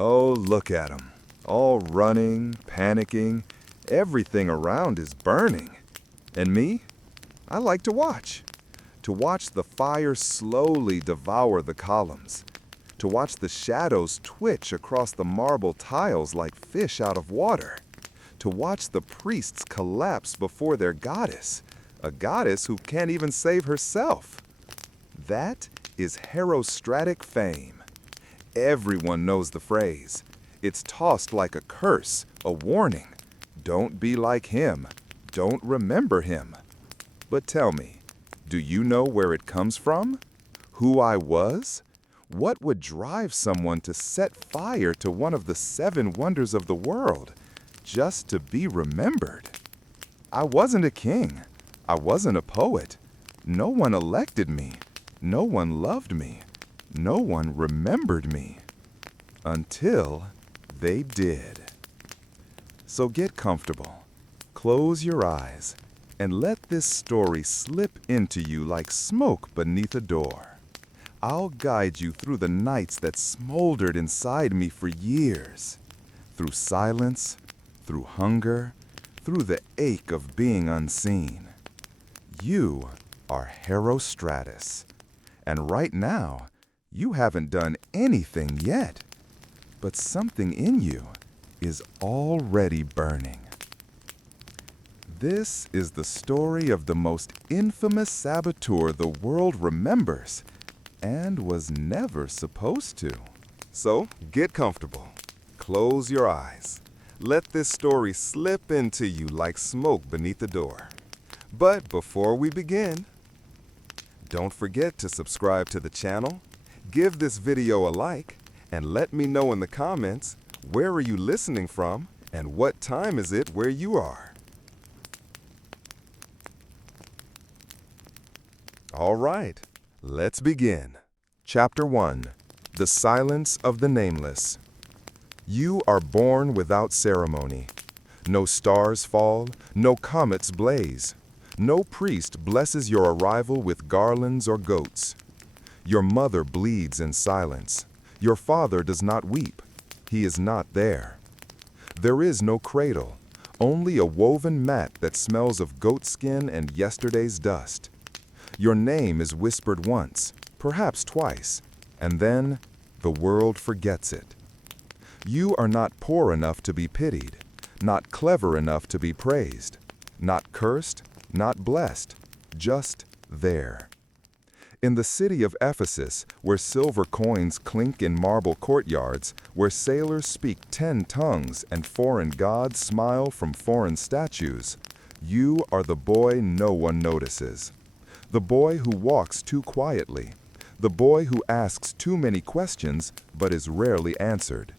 Oh, look at them. All running, panicking. Everything around is burning. And me? I like to watch. To watch the fire slowly devour the columns. To watch the shadows twitch across the marble tiles like fish out of water. To watch the priests collapse before their goddess, a goddess who can't even save herself. That is Herostratic fame. Everyone knows the phrase. It's tossed like a curse, a warning. Don't be like him. Don't remember him. But tell me, do you know where it comes from? Who I was? What would drive someone to set fire to one of the 7 wonders of the world, just to be remembered? I wasn't a king. I wasn't a poet. No one elected me. No one loved me. No one remembered me. Until they did. So get comfortable. Close your eyes and let this story slip into you like smoke beneath a door. I'll guide you through the nights that smoldered inside me for years. Through silence, through hunger, through the ache of being unseen. You are Herostratus. And right now, you haven't done anything yet. But something in you is already burning. This is the story of the most infamous saboteur the world remembers and was never supposed to. So get comfortable. Close your eyes. Let this story slip into you like smoke beneath the door. But before we begin, don't forget to subscribe to the channel, give this video a like, and let me know in the comments where are you listening from and what time is it where you are. All right, let's begin. Chapter 1. The Silence of the Nameless. You are born without ceremony. No stars fall, no comets blaze. No priest blesses your arrival with garlands or goats. Your mother bleeds in silence. Your father does not weep. He is not there. There is no cradle, only a woven mat that smells of goat skin and yesterday's dust. Your name is whispered once, perhaps twice, and then the world forgets it. You are not poor enough to be pitied, not clever enough to be praised, not cursed, not blessed, just there. In the city of Ephesus, where silver coins clink in marble courtyards, where sailors speak 10 tongues and foreign gods smile from foreign statues, you are the boy no one notices. The boy who walks too quietly. The boy who asks too many questions but is rarely answered.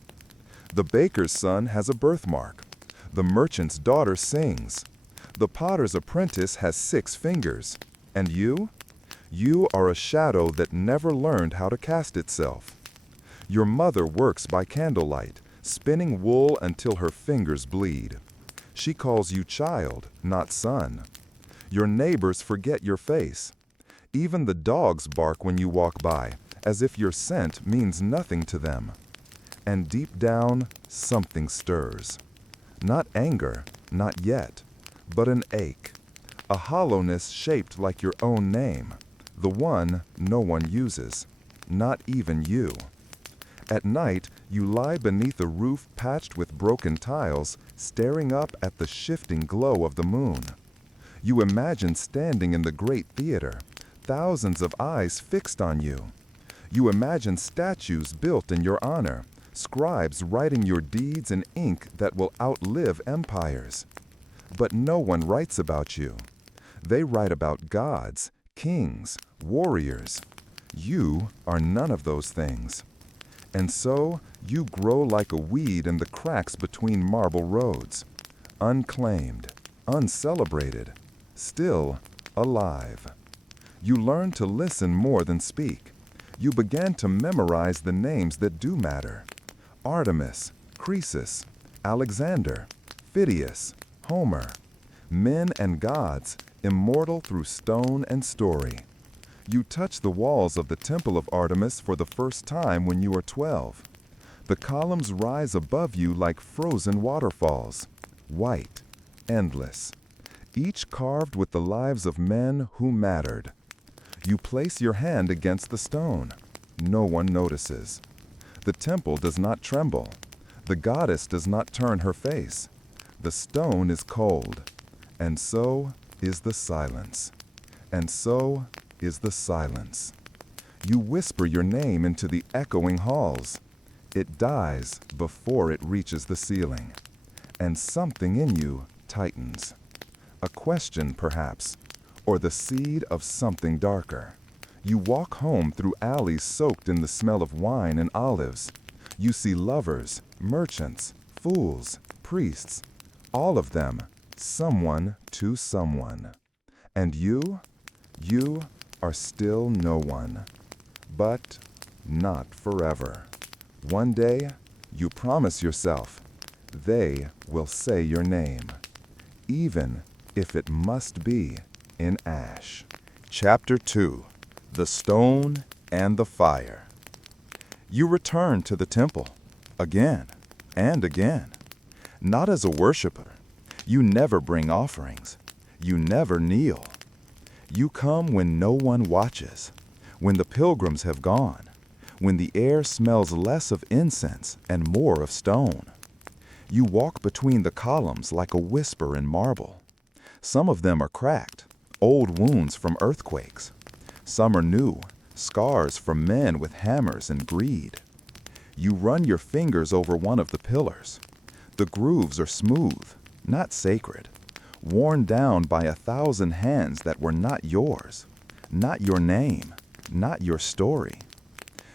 The baker's son has a birthmark. The merchant's daughter sings. The potter's apprentice has 6 fingers. And you? You are a shadow that never learned how to cast itself. Your mother works by candlelight, spinning wool until her fingers bleed. She calls you child, not son. Your neighbors forget your face. Even the dogs bark when you walk by, as if your scent means nothing to them. And deep down, something stirs. Not anger, not yet, but an ache. A hollowness shaped like your own name. The one no one uses, not even you. At night, you lie beneath a roof patched with broken tiles, staring up at the shifting glow of the moon. You imagine standing in the great theater, thousands of eyes fixed on you. You imagine statues built in your honor, scribes writing your deeds in ink that will outlive empires. But no one writes about you. They write about gods, kings, warriors. You are none of those things. And so you grow like a weed in the cracks between marble roads, unclaimed, uncelebrated, still alive. You learn to listen more than speak. You began to memorize the names that do matter. Artemis, Croesus, Alexander, Phidias, Homer. Men and gods, immortal through stone and story. You touch the walls of the temple of Artemis for the first time when you are 12. The columns rise above you like frozen waterfalls, white, endless, each carved with the lives of men who mattered. You place your hand against the stone. No one notices. The temple does not tremble. The goddess does not turn her face. The stone is cold, and so is the silence. And so is the silence. You whisper your name into the echoing halls. It dies before it reaches the ceiling, and something in you tightens. A question, perhaps, or the seed of something darker. You walk home through alleys soaked in the smell of wine and olives. You see lovers, merchants, fools, priests, all of them, someone to someone. And you are still no one, but not forever. One day, you promise yourself, they will say your name, even if it must be in ash. Chapter 2. The Stone and the Fire. You return to the temple, again and again. Not as a worshiper. You never bring offerings. You never kneel. You come when no one watches, when the pilgrims have gone, when the air smells less of incense and more of stone. You walk between the columns like a whisper in marble. Some of them are cracked, old wounds from earthquakes. Some are new, scars from men with hammers and greed. You run your fingers over one of the pillars. The grooves are smooth, not sacred, worn down by 1,000 hands that were not yours, not your name, not your story.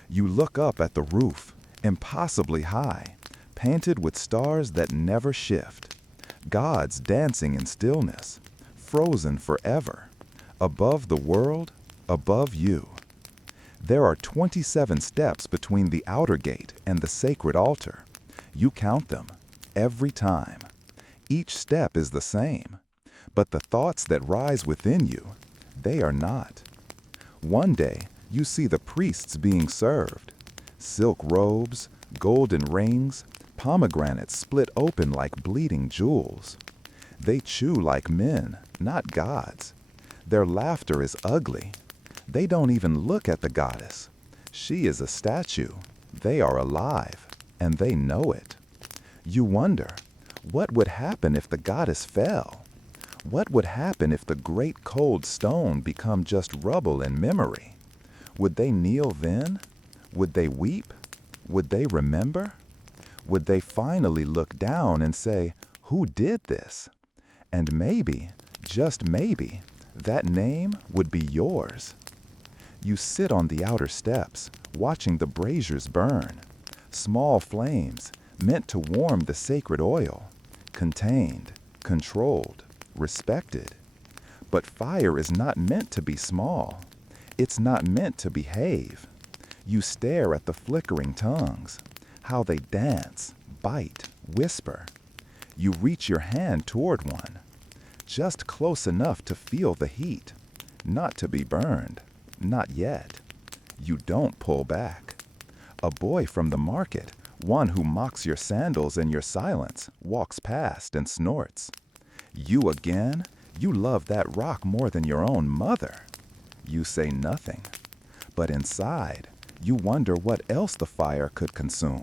You look up at the roof, impossibly high, painted with stars that never shift, gods dancing in stillness, frozen forever, above the world, above you. There are 27 steps between the outer gate and the sacred altar. You count them, every time. Each step is the same, but the thoughts that rise within you, they are not. One day, you see the priests being served. Silk robes, golden rings, pomegranates split open like bleeding jewels. They chew like men, not gods. Their laughter is ugly. They don't even look at the goddess. She is a statue. They are alive, and they know it. You wonder, what would happen if the goddess fell? What would happen if the great cold stone become just rubble and memory? Would they kneel then? Would they weep? Would they remember? Would they finally look down and say, who did this? And maybe, just maybe, that name would be yours. You sit on the outer steps, watching the braziers burn. Small flames, meant to warm the sacred oil. Contained, controlled, respected. But fire is not meant to be small. It's not meant to behave. You stare at the flickering tongues, how they dance, bite, whisper. You reach your hand toward one, just close enough to feel the heat, not to be burned, not yet. You don't pull back. A boy from the market, one who mocks your sandals and your silence, walks past and snorts. You again? You love that rock more than your own mother. You say nothing, but inside, you wonder what else the fire could consume.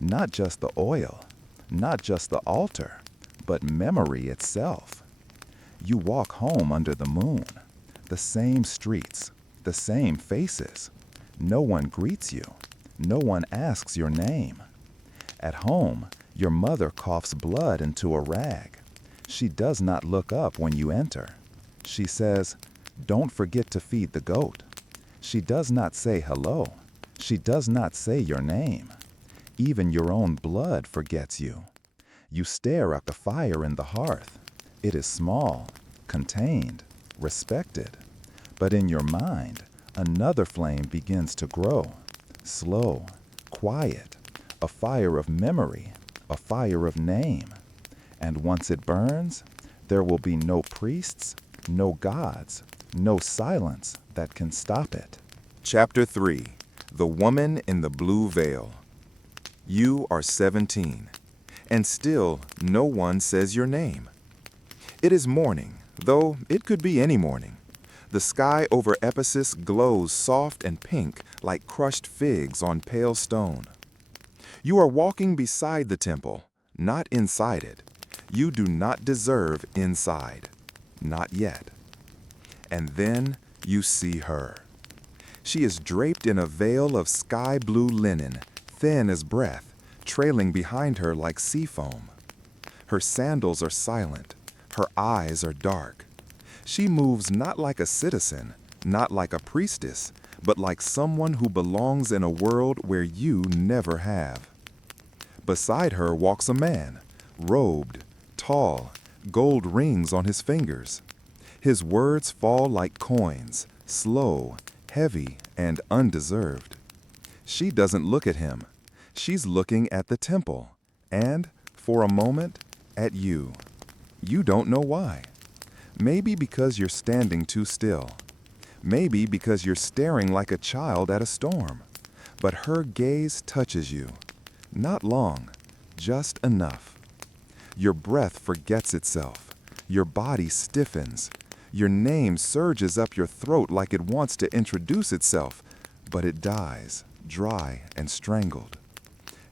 Not just the oil, not just the altar, but memory itself. You walk home under the moon, the same streets, the same faces. No one greets you. No one asks your name. At home, your mother coughs blood into a rag. She does not look up when you enter. She says, "Don't forget to feed the goat." She does not say hello. She does not say your name. Even your own blood forgets you. You stare at the fire in the hearth. It is small, contained, respected. But in your mind, another flame begins to grow. Slow, quiet, a fire of memory, a fire of name. And once it burns, there will be no priests, no gods, no silence that can stop it. Chapter 3. The Woman in the Blue Veil. You are 17, and still no one says your name. It is morning, though it could be any morning. The sky over Ephesus glows soft and pink like crushed figs on pale stone. You are walking beside the temple, not inside it. You do not deserve inside. Not yet. And then you see her. She is draped in a veil of sky blue linen, thin as breath, trailing behind her like sea foam. Her sandals are silent. Her eyes are dark. She moves not like a citizen, not like a priestess, but like someone who belongs in a world where you never have. Beside her walks a man, robed, tall, gold rings on his fingers. His words fall like coins, slow, heavy, and undeserved. She doesn't look at him. She's looking at the temple, and, for a moment, at you. You don't know why. Maybe because you're standing too still. Maybe because you're staring like a child at a storm. But her gaze touches you. Not long, just enough. Your breath forgets itself. Your body stiffens. Your name surges up your throat like it wants to introduce itself, but it dies, dry and strangled.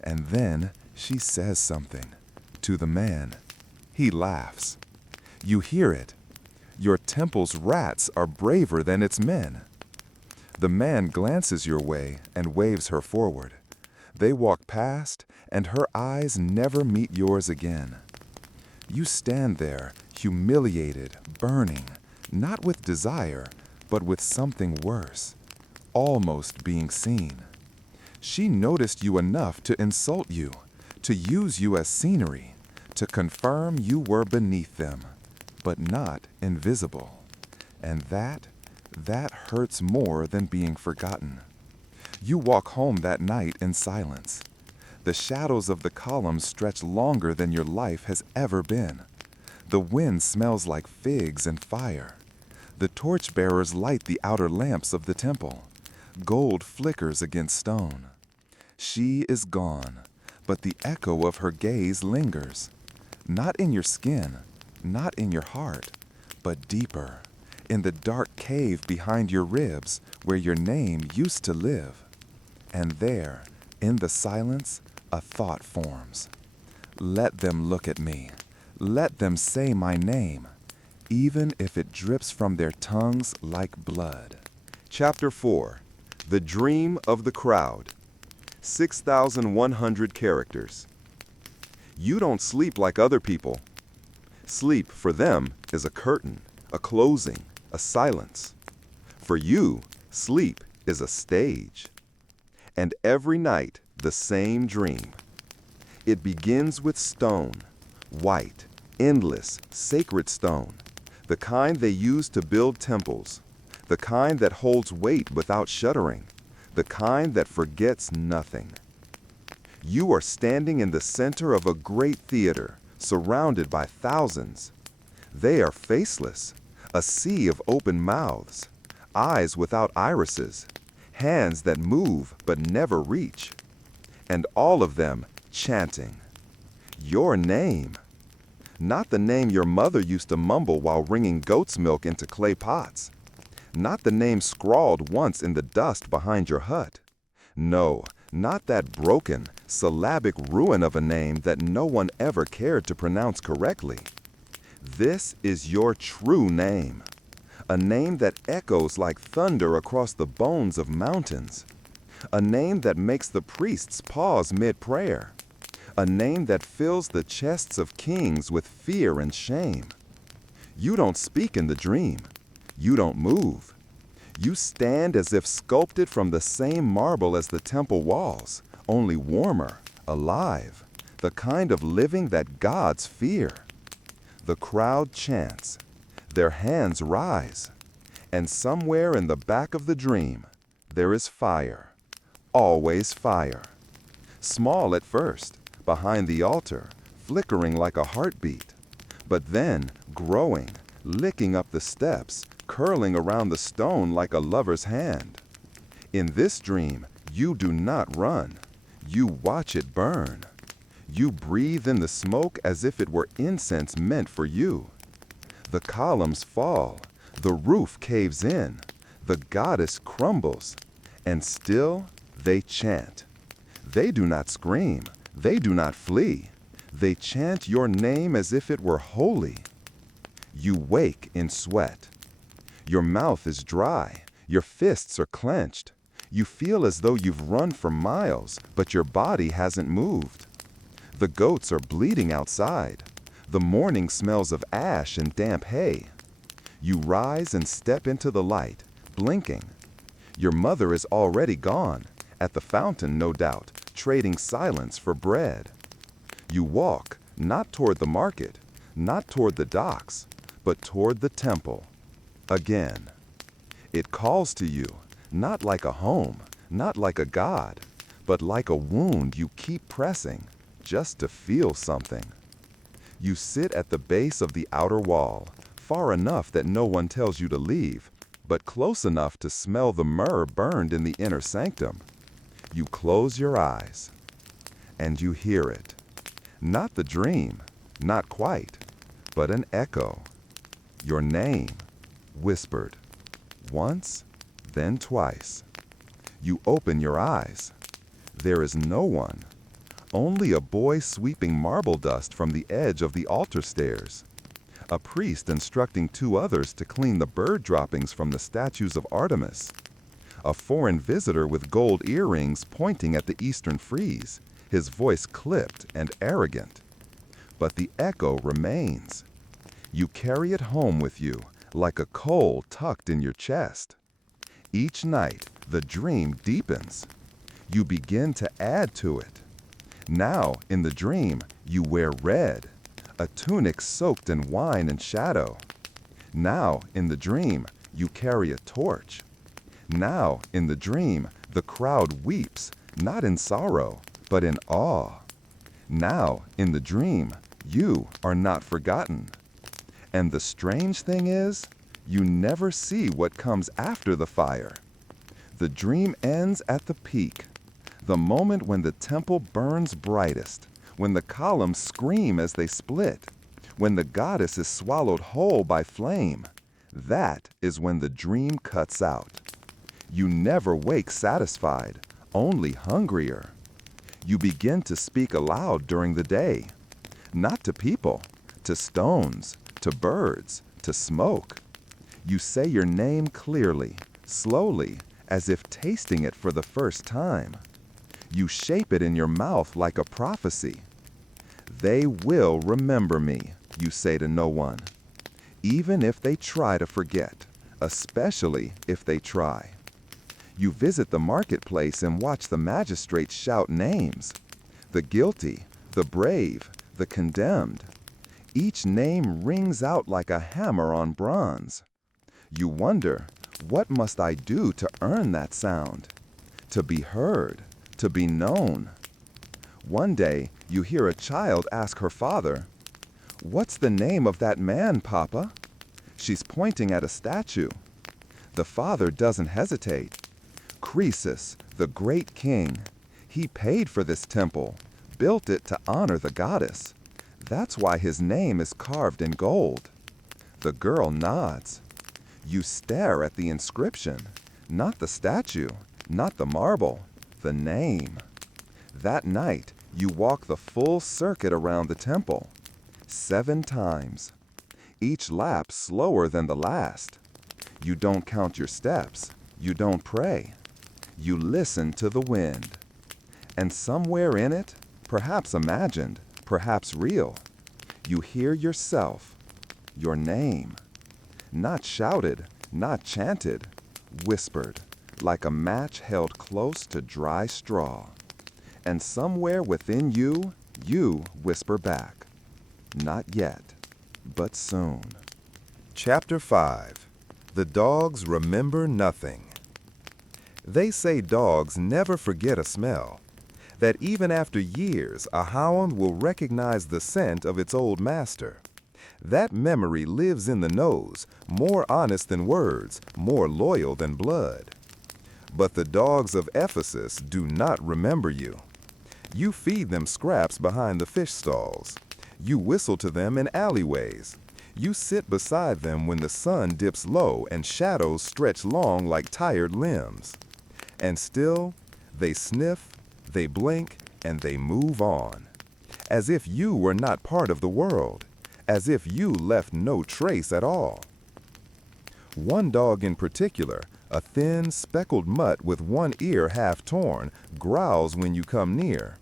And then she says something to the man. He laughs. You hear it. Your temple's rats are braver than its men. The man glances your way and waves her forward. They walk past, and her eyes never meet yours again. You stand there, humiliated, burning, not with desire, but with something worse, almost being seen. She noticed you enough to insult you, to use you as scenery, to confirm you were beneath them, but not invisible. And that hurts more than being forgotten. You walk home that night in silence. The shadows of the columns stretch longer than your life has ever been. The wind smells like figs and fire. The torchbearers light the outer lamps of the temple. Gold flickers against stone. She is gone, but the echo of her gaze lingers. Not in your skin, not in your heart, but deeper, in the dark cave behind your ribs where your name used to live. And there, in the silence, a thought forms. Let them look at me. Let them say my name, even if it drips from their tongues like blood. Chapter 4. The Dream of the Crowd. 6,100 characters. You don't sleep like other people. Sleep, for them, is a curtain, a closing, a silence. For you, sleep is a stage. And every night, the same dream. It begins with stone, white, endless, sacred stone, the kind they use to build temples, the kind that holds weight without shuddering, the kind that forgets nothing. You are standing in the center of a great theater, surrounded by thousands. They are faceless, a sea of open mouths, eyes without irises, hands that move but never reach, and all of them chanting. Your name. Not the name your mother used to mumble while wringing goat's milk into clay pots. Not the name scrawled once in the dust behind your hut. No, not that broken, syllabic ruin of a name that no one ever cared to pronounce correctly. This is your true name. A name that echoes like thunder across the bones of mountains. A name that makes the priests pause mid-prayer. A name that fills the chests of kings with fear and shame. You don't speak in the dream. You don't move. You stand as if sculpted from the same marble as the temple walls, only warmer, alive, the kind of living that gods fear. The crowd chants. Their hands rise. And somewhere in the back of the dream, there is fire. Always fire. Small at first, behind the altar, flickering like a heartbeat, but then growing, licking up the steps, curling around the stone like a lover's hand. In this dream, you do not run. You watch it burn. You breathe in the smoke as if it were incense meant for you. The columns fall, the roof caves in, the goddess crumbles, and still they chant. They do not scream, they do not flee. They chant your name as if it were holy. You wake in sweat. Your mouth is dry, your fists are clenched. You feel as though you've run for miles, but your body hasn't moved. The goats are bleeding outside. The morning smells of ash and damp hay. You rise and step into the light, blinking. Your mother is already gone, at the fountain, no doubt, trading silence for bread. You walk, not toward the market, not toward the docks, but toward the temple. Again. It calls to you, not like a home, not like a god, but like a wound you keep pressing, just to feel something. You sit at the base of the outer wall, far enough that no one tells you to leave, but close enough to smell the myrrh burned in the inner sanctum. You close your eyes, and you hear it. Not the dream, not quite, but an echo. Your name, whispered, once, then twice. You open your eyes. There is no one. Only a boy sweeping marble dust from the edge of the altar stairs. A priest instructing two others to clean the bird droppings from the statues of Artemis. A foreign visitor with gold earrings pointing at the eastern frieze, his voice clipped and arrogant. But the echo remains. You carry it home with you, like a coal tucked in your chest. Each night, the dream deepens. You begin to add to it. Now, in the dream, you wear red, a tunic soaked in wine and shadow. Now, in the dream, you carry a torch. Now, in the dream, the crowd weeps, not in sorrow, but in awe. Now, in the dream, you are not forgotten. And the strange thing is, you never see what comes after the fire. The dream ends at the peak, the moment when the temple burns brightest, when the columns scream as they split, when the goddess is swallowed whole by flame. That is when the dream cuts out. You never wake satisfied, only hungrier. You begin to speak aloud during the day, not to people, to stones, to birds, to smoke. You say your name clearly, slowly, as if tasting it for the first time. You shape it in your mouth like a prophecy. They will remember me, you say to no one, even if they try to forget, especially if they try. You visit the marketplace and watch the magistrates shout names, the guilty, the brave, the condemned. Each name rings out like a hammer on bronze. You wonder, what must I do to earn that sound? To be heard, to be known. One day, you hear a child ask her father, "What's the name of that man, Papa?" She's pointing at a statue. The father doesn't hesitate. Croesus, the great king. He paid for this temple, built it to honor the goddess. That's why his name is carved in gold. The girl nods. You stare at the inscription, not the statue, not the marble, the name. That night, you walk the full circuit around the temple, 7 times, each lap slower than the last. You don't count your steps, you don't pray. You listen to the wind. And somewhere in it, perhaps imagined, perhaps real, you hear yourself, your name. Not shouted, not chanted, whispered, like a match held close to dry straw. And somewhere within you, you whisper back, not yet, but soon. Chapter 5. The Dogs Remember Nothing. They say dogs never forget a smell, that even after years, a hound will recognize the scent of its old master. That memory lives in the nose, more honest than words, more loyal than blood. But the dogs of Ephesus do not remember you. You feed them scraps behind the fish stalls. You whistle to them in alleyways. You sit beside them when the sun dips low and shadows stretch long like tired limbs. And still, they sniff, they blink, and they move on. As if you were not part of the world, as if you left no trace at all. One dog in particular, a thin, speckled mutt with one ear half torn, growls when you come near.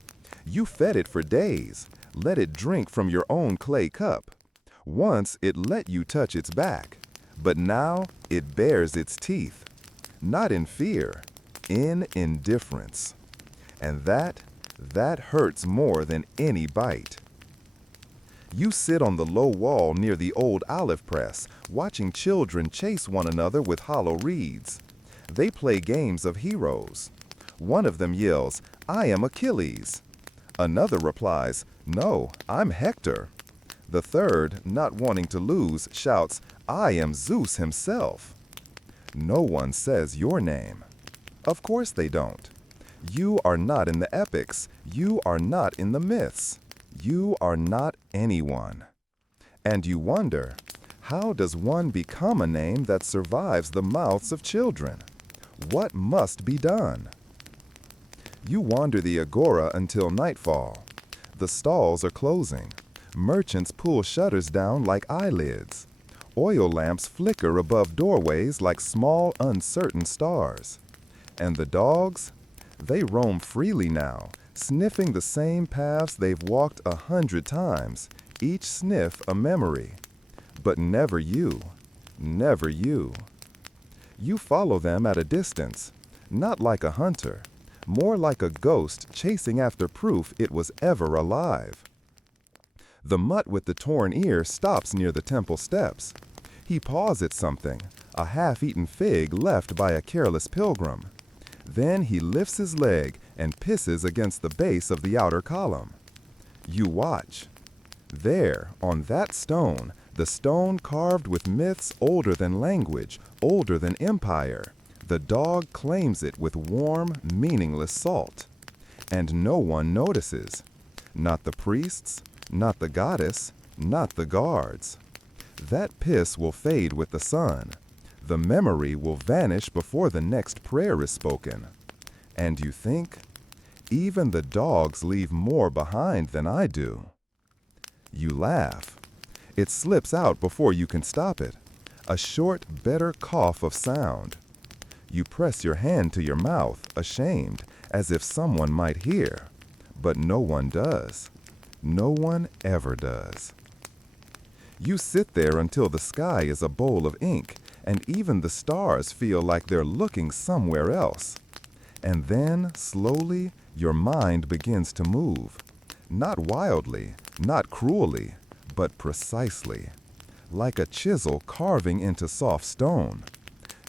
You fed it for days, let it drink from your own clay cup. Once it let you touch its back, but now it bares its teeth, not in fear, in indifference. And that hurts more than any bite. You sit on the low wall near the old olive press, watching children chase one another with hollow reeds. They play games of heroes. One of them yells, "I am Achilles." Another replies, "No, I'm Hector." The third, not wanting to lose, shouts, "I am Zeus himself." No one says your name. Of course they don't. You are not in the epics. You are not in the myths. You are not anyone. And you wonder, how does one become a name that survives the mouths of children? What must be done? You wander the agora until nightfall. The stalls are closing. Merchants pull shutters down like eyelids. Oil lamps flicker above doorways like small, uncertain stars. And the dogs? They roam freely now, sniffing the same paths they've walked 100 times, each sniff a memory. But never you, never you. You follow them at a distance, not like a hunter, more like a ghost chasing after proof it was ever alive. The mutt with the torn ear stops near the temple steps. He paws at something, a half-eaten fig left by a careless pilgrim. Then he lifts his leg and pisses against the base of the outer column. You watch. There, on that stone, the stone carved with myths older than language, older than empire, the dog claims it with warm, meaningless salt. And no one notices. Not the priests, not the goddess, not the guards. That piss will fade with the sun. The memory will vanish before the next prayer is spoken. And you think, even the dogs leave more behind than I do. You laugh. It slips out before you can stop it. A short, bitter cough of sound. You press your hand to your mouth, ashamed, as if someone might hear. But no one does. No one ever does. You sit there until the sky is a bowl of ink, and even the stars feel like they're looking somewhere else. And then, slowly, your mind begins to move. Not wildly, not cruelly, but precisely. Like a chisel carving into soft stone.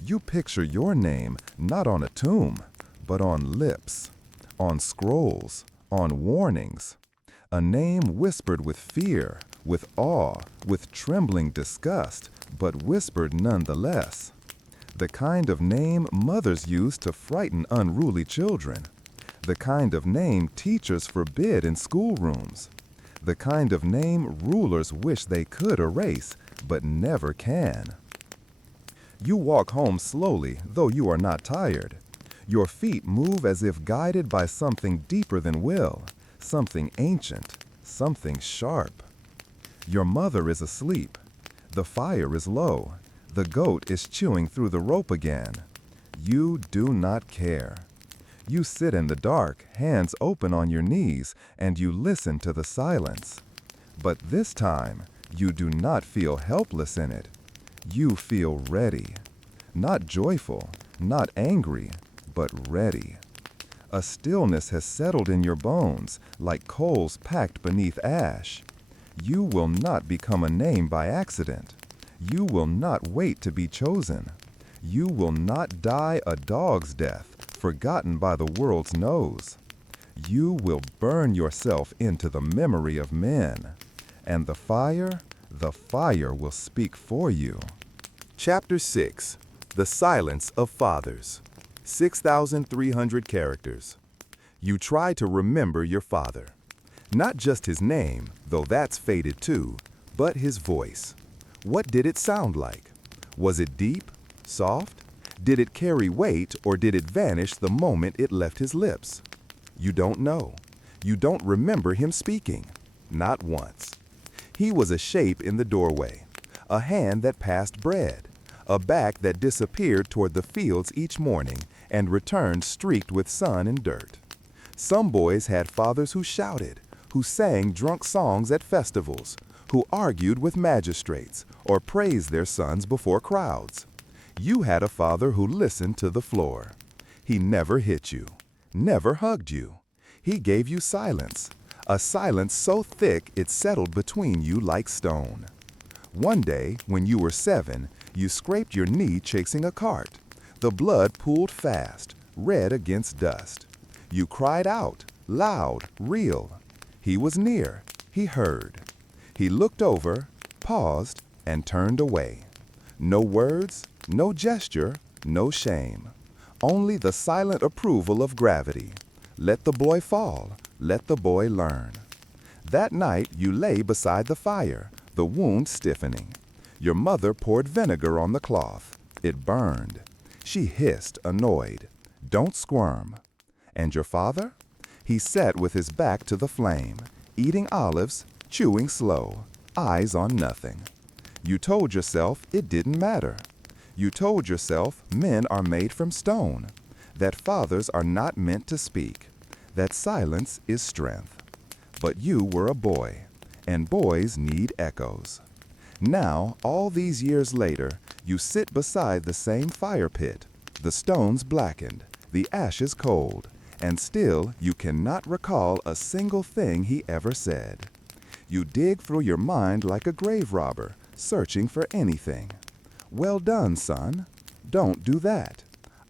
You picture your name not on a tomb, but on lips, on scrolls, on warnings. A name whispered with fear, with awe, with trembling disgust, but whispered nonetheless. The kind of name mothers use to frighten unruly children. The kind of name teachers forbid in schoolrooms. The kind of name rulers wish they could erase, but never can. You walk home slowly, though you are not tired. Your feet move as if guided by something deeper than will, something ancient, something sharp. Your mother is asleep. The fire is low. The goat is chewing through the rope again. You do not care. You sit in the dark, hands open on your knees, and you listen to the silence. But this time, you do not feel helpless in it. You feel ready. Not joyful, not angry, but ready. A stillness has settled in your bones, like coals packed beneath ash. You will not become a name by accident. You will not wait to be chosen. You will not die a dog's death, forgotten by the world's nose. You will burn yourself into the memory of men, and the fire will speak for you. Chapter 6. The Silence of Fathers. 6,300 characters. You try to remember your father. Not just his name, though that's faded too, but his voice. What did it sound like? Was it deep? Soft? Did it carry weight, or did it vanish the moment it left his lips? You don't know. You don't remember him speaking. Not once. He was a shape in the doorway, a hand that passed bread, a back that disappeared toward the fields each morning and returned streaked with sun and dirt. Some boys had fathers who shouted, who sang drunk songs at festivals, who argued with magistrates or praised their sons before crowds. You had a father who listened to the floor. He never hit you, never hugged you. He gave you silence, a silence so thick it settled between you like stone. One day, when you were 7, you scraped your knee chasing a cart. The blood pooled fast, red against dust. You cried out, loud, real. He was near. He heard. He looked over, paused, and turned away. No words, no gesture, no shame. Only the silent approval of gravity. Let the boy fall. Let the boy learn. That night you lay beside the fire, the wound stiffening. Your mother poured vinegar on the cloth. It burned. She hissed, annoyed. Don't squirm. And your father? He sat with his back to the flame, eating olives, chewing slow, eyes on nothing. You told yourself it didn't matter. You told yourself men are made from stone, that fathers are not meant to speak, that silence is strength. But you were a boy, and boys need echoes. Now, all these years later, you sit beside the same fire pit, the stones blackened, the ashes cold, and still you cannot recall a single thing he ever said. You dig through your mind like a grave robber, searching for anything. Well done, son. Don't do that.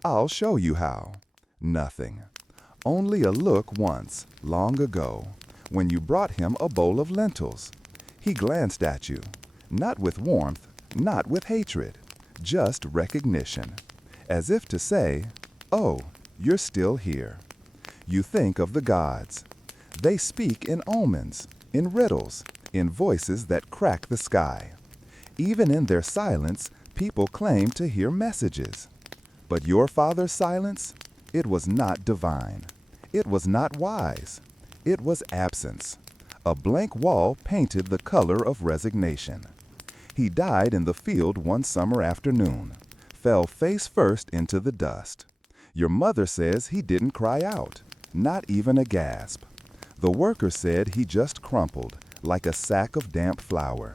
I'll show you how. Nothing. Only a look once, long ago, when you brought him a bowl of lentils. He glanced at you, not with warmth, not with hatred, just recognition, as if to say, oh, you're still here. You think of the gods. They speak in omens, in riddles, in voices that crack the sky. Even in their silence, people claim to hear messages. But your father's silence? It was not divine. It was not wise. It was absence. A blank wall painted the color of resignation. He died in the field one summer afternoon, fell face first into the dust. Your mother says he didn't cry out, not even a gasp. The worker said he just crumpled, like a sack of damp flour.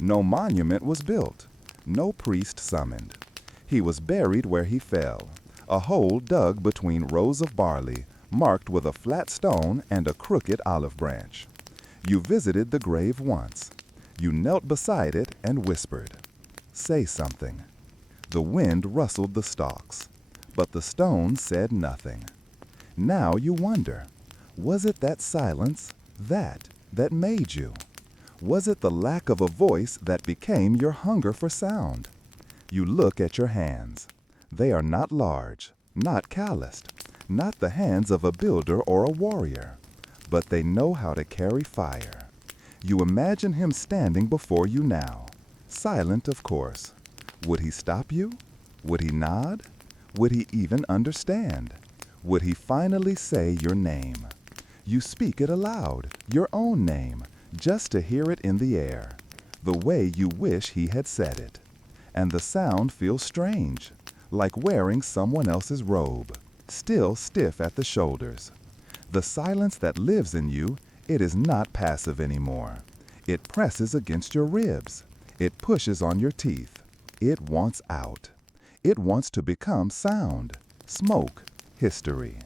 No monument was built, no priest summoned. He was buried where he fell, a hole dug between rows of barley, marked with a flat stone and a crooked olive branch. You visited the grave once. You knelt beside it and whispered, "Say something." The wind rustled the stalks, but the stone said nothing. Now you wonder, was it that silence, that made you? Was it the lack of a voice that became your hunger for sound? You look at your hands. They are not large, not calloused, not the hands of a builder or a warrior, but they know how to carry fire. You imagine him standing before you now, silent of course. Would he stop you? Would he nod? Would he even understand? Would he finally say your name? You speak it aloud, your own name, just to hear it in the air, the way you wish he had said it. And the sound feels strange, like wearing someone else's robe, still stiff at the shoulders. The silence that lives in you, it is not passive anymore. It presses against your ribs. It pushes on your teeth. It wants out. It wants to become sound, smoke, history.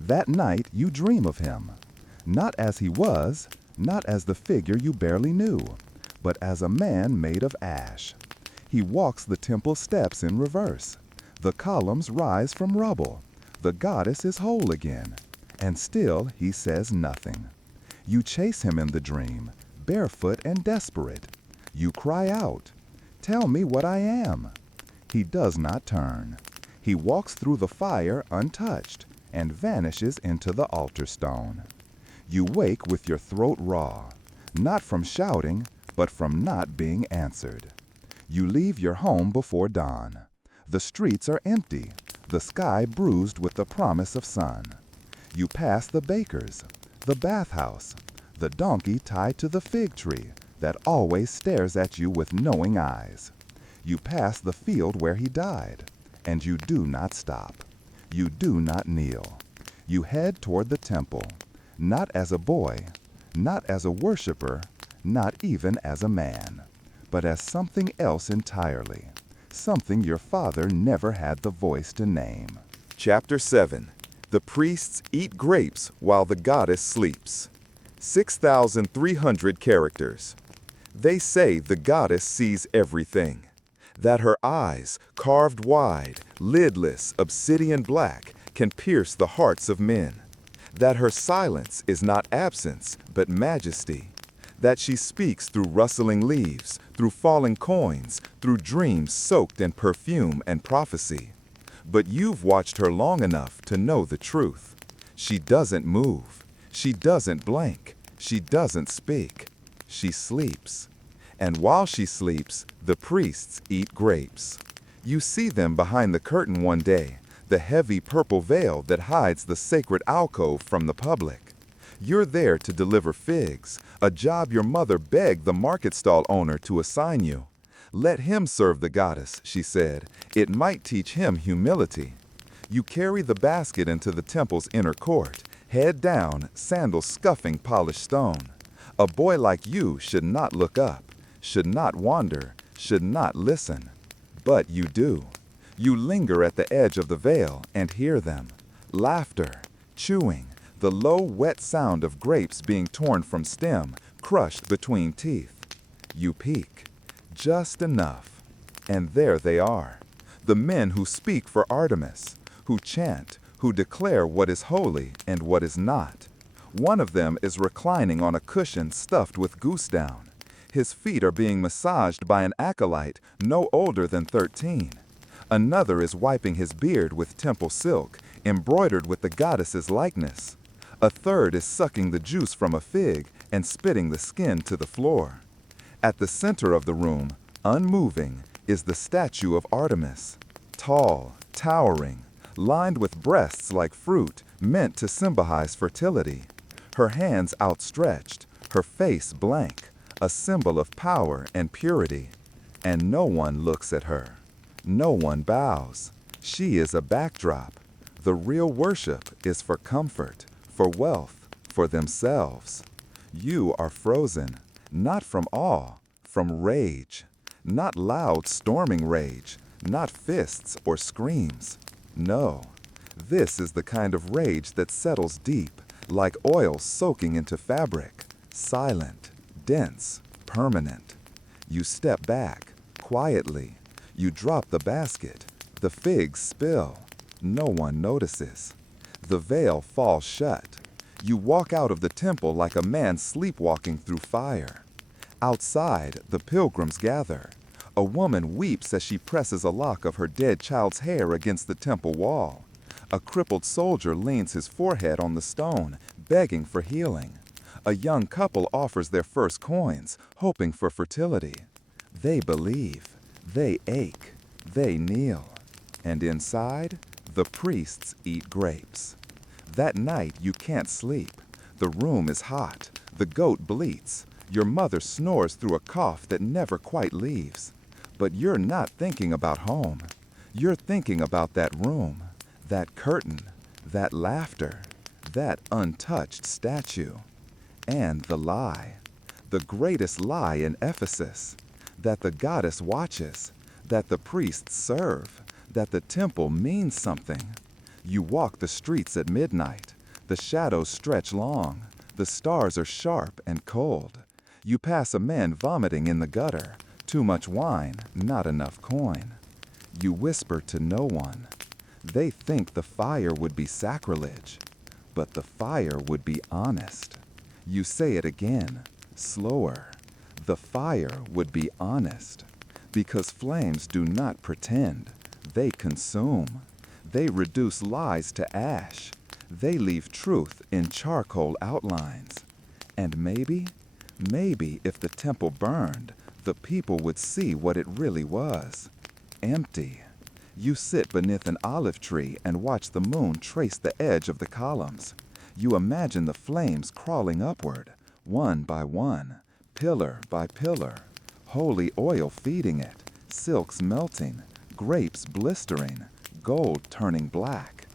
That night you dream of him, not as he was, not as the figure you barely knew, but as a man made of ash. He walks the temple steps in reverse. The columns rise from rubble. The goddess is whole again. And still he says nothing. You chase him in the dream, barefoot and desperate. You cry out, "Tell me what I am." He does not turn. He walks through the fire untouched, and vanishes into the altar stone. You wake with your throat raw, not from shouting, but from not being answered. You leave your home before dawn. The streets are empty, the sky bruised with the promise of sun. You pass the baker's, the bathhouse, the donkey tied to the fig tree that always stares at you with knowing eyes. You pass the field where he died, and you do not stop. You do not kneel. You head toward the temple, not as a boy, not as a worshiper, not even as a man, but as something else entirely, something your father never had the voice to name. Chapter 7. The priests eat grapes while the goddess sleeps. 6,300 characters. They say the goddess sees everything, that her eyes, carved wide, lidless, obsidian black, can pierce the hearts of men, that her silence is not absence, but majesty, that she speaks through rustling leaves, through falling coins, through dreams soaked in perfume and prophecy. But you've watched her long enough to know the truth. She doesn't move. She doesn't blink. She doesn't speak. She sleeps. And while she sleeps, the priests eat grapes. You see them behind the curtain one day, the heavy purple veil that hides the sacred alcove from the public. You're there to deliver figs, a job your mother begged the market stall owner to assign you. Let him serve the goddess, she said. It might teach him humility. You carry the basket into the temple's inner court, head down, sandals scuffing polished stone. A boy like you should not look up, should not wander, should not listen. But you do. You linger at the edge of the veil and hear them. Laughter, chewing, the low, wet sound of grapes being torn from stem, crushed between teeth. You peek. Just enough. And there they are. The men who speak for Artemis, who chant, who declare what is holy and what is not. One of them is reclining on a cushion stuffed with goose down. His feet are being massaged by an acolyte no older than 13. Another is wiping his beard with temple silk, embroidered with the goddess's likeness. A third is sucking the juice from a fig and spitting the skin to the floor. At the center of the room, unmoving, is the statue of Artemis, tall, towering, lined with breasts like fruit meant to symbolize fertility. Her hands outstretched, her face blank, a symbol of power and purity. And no one looks at her. No one bows. She is a backdrop. The real worship is for comfort, for wealth, for themselves. You are frozen, not from awe, from rage. Not loud, storming rage, not fists or screams. No, this is the kind of rage that settles deep, like oil soaking into fabric, silent, dense, permanent. You step back, quietly. You drop the basket. The figs spill. No one notices. The veil falls shut. You walk out of the temple like a man sleepwalking through fire. Outside, the pilgrims gather. A woman weeps as she presses a lock of her dead child's hair against the temple wall. A crippled soldier leans his forehead on the stone, begging for healing. A young couple offers their first coins, hoping for fertility. They believe. They ache. They kneel. And inside, the priests eat grapes. That night, you can't sleep. The room is hot. The goat bleats. Your mother snores through a cough that never quite leaves. But you're not thinking about home. You're thinking about that room, that curtain, that laughter, that untouched statue. And the lie, the greatest lie in Ephesus, that the goddess watches, that the priests serve, that the temple means something. You walk the streets at midnight. The shadows stretch long. The stars are sharp and cold. You pass a man vomiting in the gutter. Too much wine, not enough coin. You whisper to no one. They think the fire would be sacrilege, but the fire would be honest. You say it again, slower. The fire would be honest, because flames do not pretend. They consume. They reduce lies to ash, They leave truth in charcoal outlines. And maybe if the temple burned, the people would see what it really was. Empty. You sit beneath an olive tree and watch the moon trace the edge of the columns. You imagine the flames crawling upward, one by one, pillar by pillar, holy oil feeding it, silks melting, grapes blistering, gold turning black.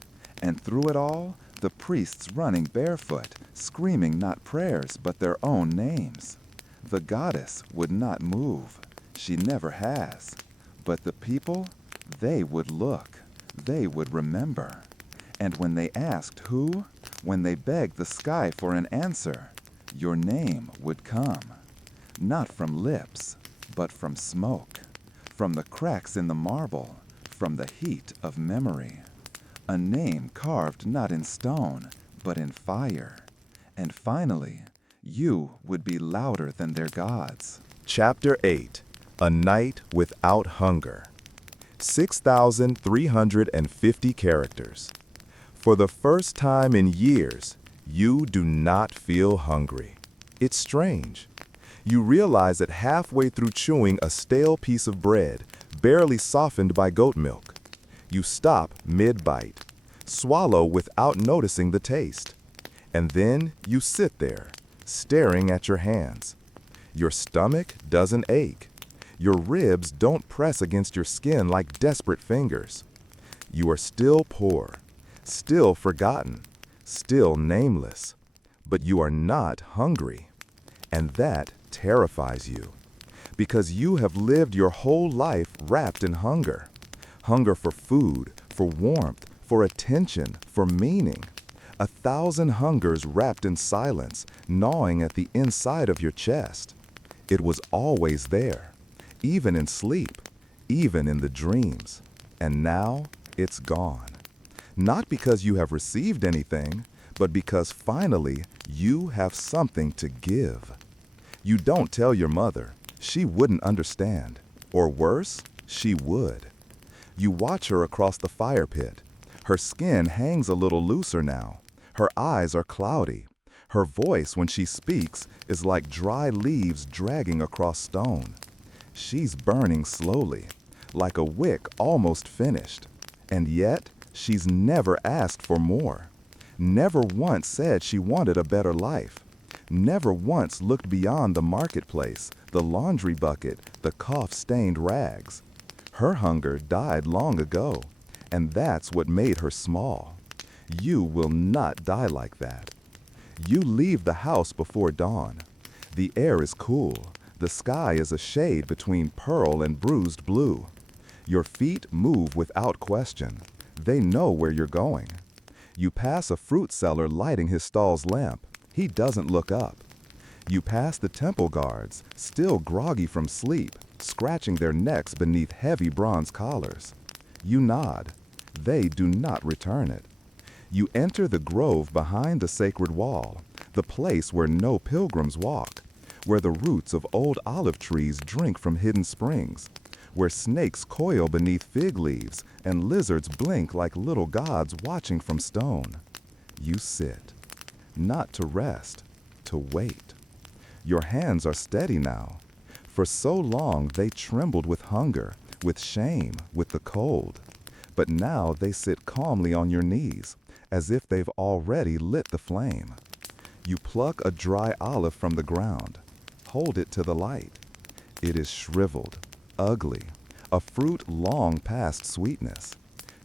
And through it all, the priests running barefoot, screaming not prayers but their own names. The goddess would not move. She never has. But the people, they would look. They would remember. And when they asked who, when they begged the sky for an answer, your name would come. Not from lips, but from smoke, from the cracks in the marble, from the heat of memory. A name carved not in stone, but in fire. And finally, you would be louder than their gods. Chapter 8. A Night Without Hunger. 6,350 characters. For the first time in years, you do not feel hungry. It's strange. You realize that halfway through chewing a stale piece of bread, barely softened by goat milk, you stop mid-bite, swallow without noticing the taste, and then you sit there, staring at your hands. Your stomach doesn't ache. Your ribs don't press against your skin like desperate fingers. You are still poor, still forgotten, still nameless, but you are not hungry. And that terrifies you, because you have lived your whole life wrapped in hunger. Hunger for food, for warmth, for attention, for meaning. 1,000 hungers wrapped in silence, gnawing at the inside of your chest. It was always there, even in sleep, even in the dreams. And now it's gone. Not because you have received anything, but because finally you have something to give. You don't tell your mother. She wouldn't understand. Or worse, she would. You watch her across the fire pit. Her skin hangs a little looser now. Her eyes are cloudy. Her voice, when she speaks, is like dry leaves dragging across stone. She's burning slowly, like a wick almost finished. And yet, she's never asked for more. Never once said she wanted a better life. Never once looked beyond the marketplace, the laundry bucket, the cough-stained rags. Her hunger died long ago, and that's what made her small. You will not die like that. You leave the house before dawn. The air is cool. The sky is a shade between pearl and bruised blue. Your feet move without question. They know where you're going. You pass a fruit seller lighting his stall's lamp. He doesn't look up. You pass the temple guards, still groggy from sleep, scratching their necks beneath heavy bronze collars. You nod. They do not return it. You enter the grove behind the sacred wall, the place where no pilgrims walk, where the roots of old olive trees drink from hidden springs, where snakes coil beneath fig leaves and lizards blink like little gods watching from stone. You sit, not to rest, to wait. Your hands are steady now. For so long they trembled with hunger, with shame, with the cold. But now they sit calmly on your knees, as if they've already lit the flame. You pluck a dry olive from the ground, hold it to the light. It is shriveled, ugly, a fruit long past sweetness.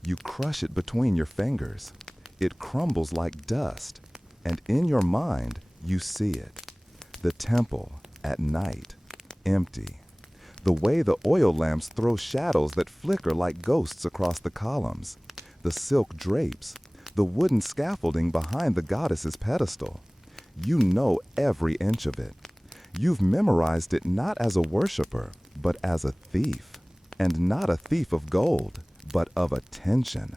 You crush it between your fingers. It crumbles like dust, and in your mind you see it. The temple at night, empty. The way the oil lamps throw shadows that flicker like ghosts across the columns. The silk drapes, the wooden scaffolding behind the goddess's pedestal. You know every inch of it. You've memorized it not as a worshiper, but as a thief. And not a thief of gold, but of attention.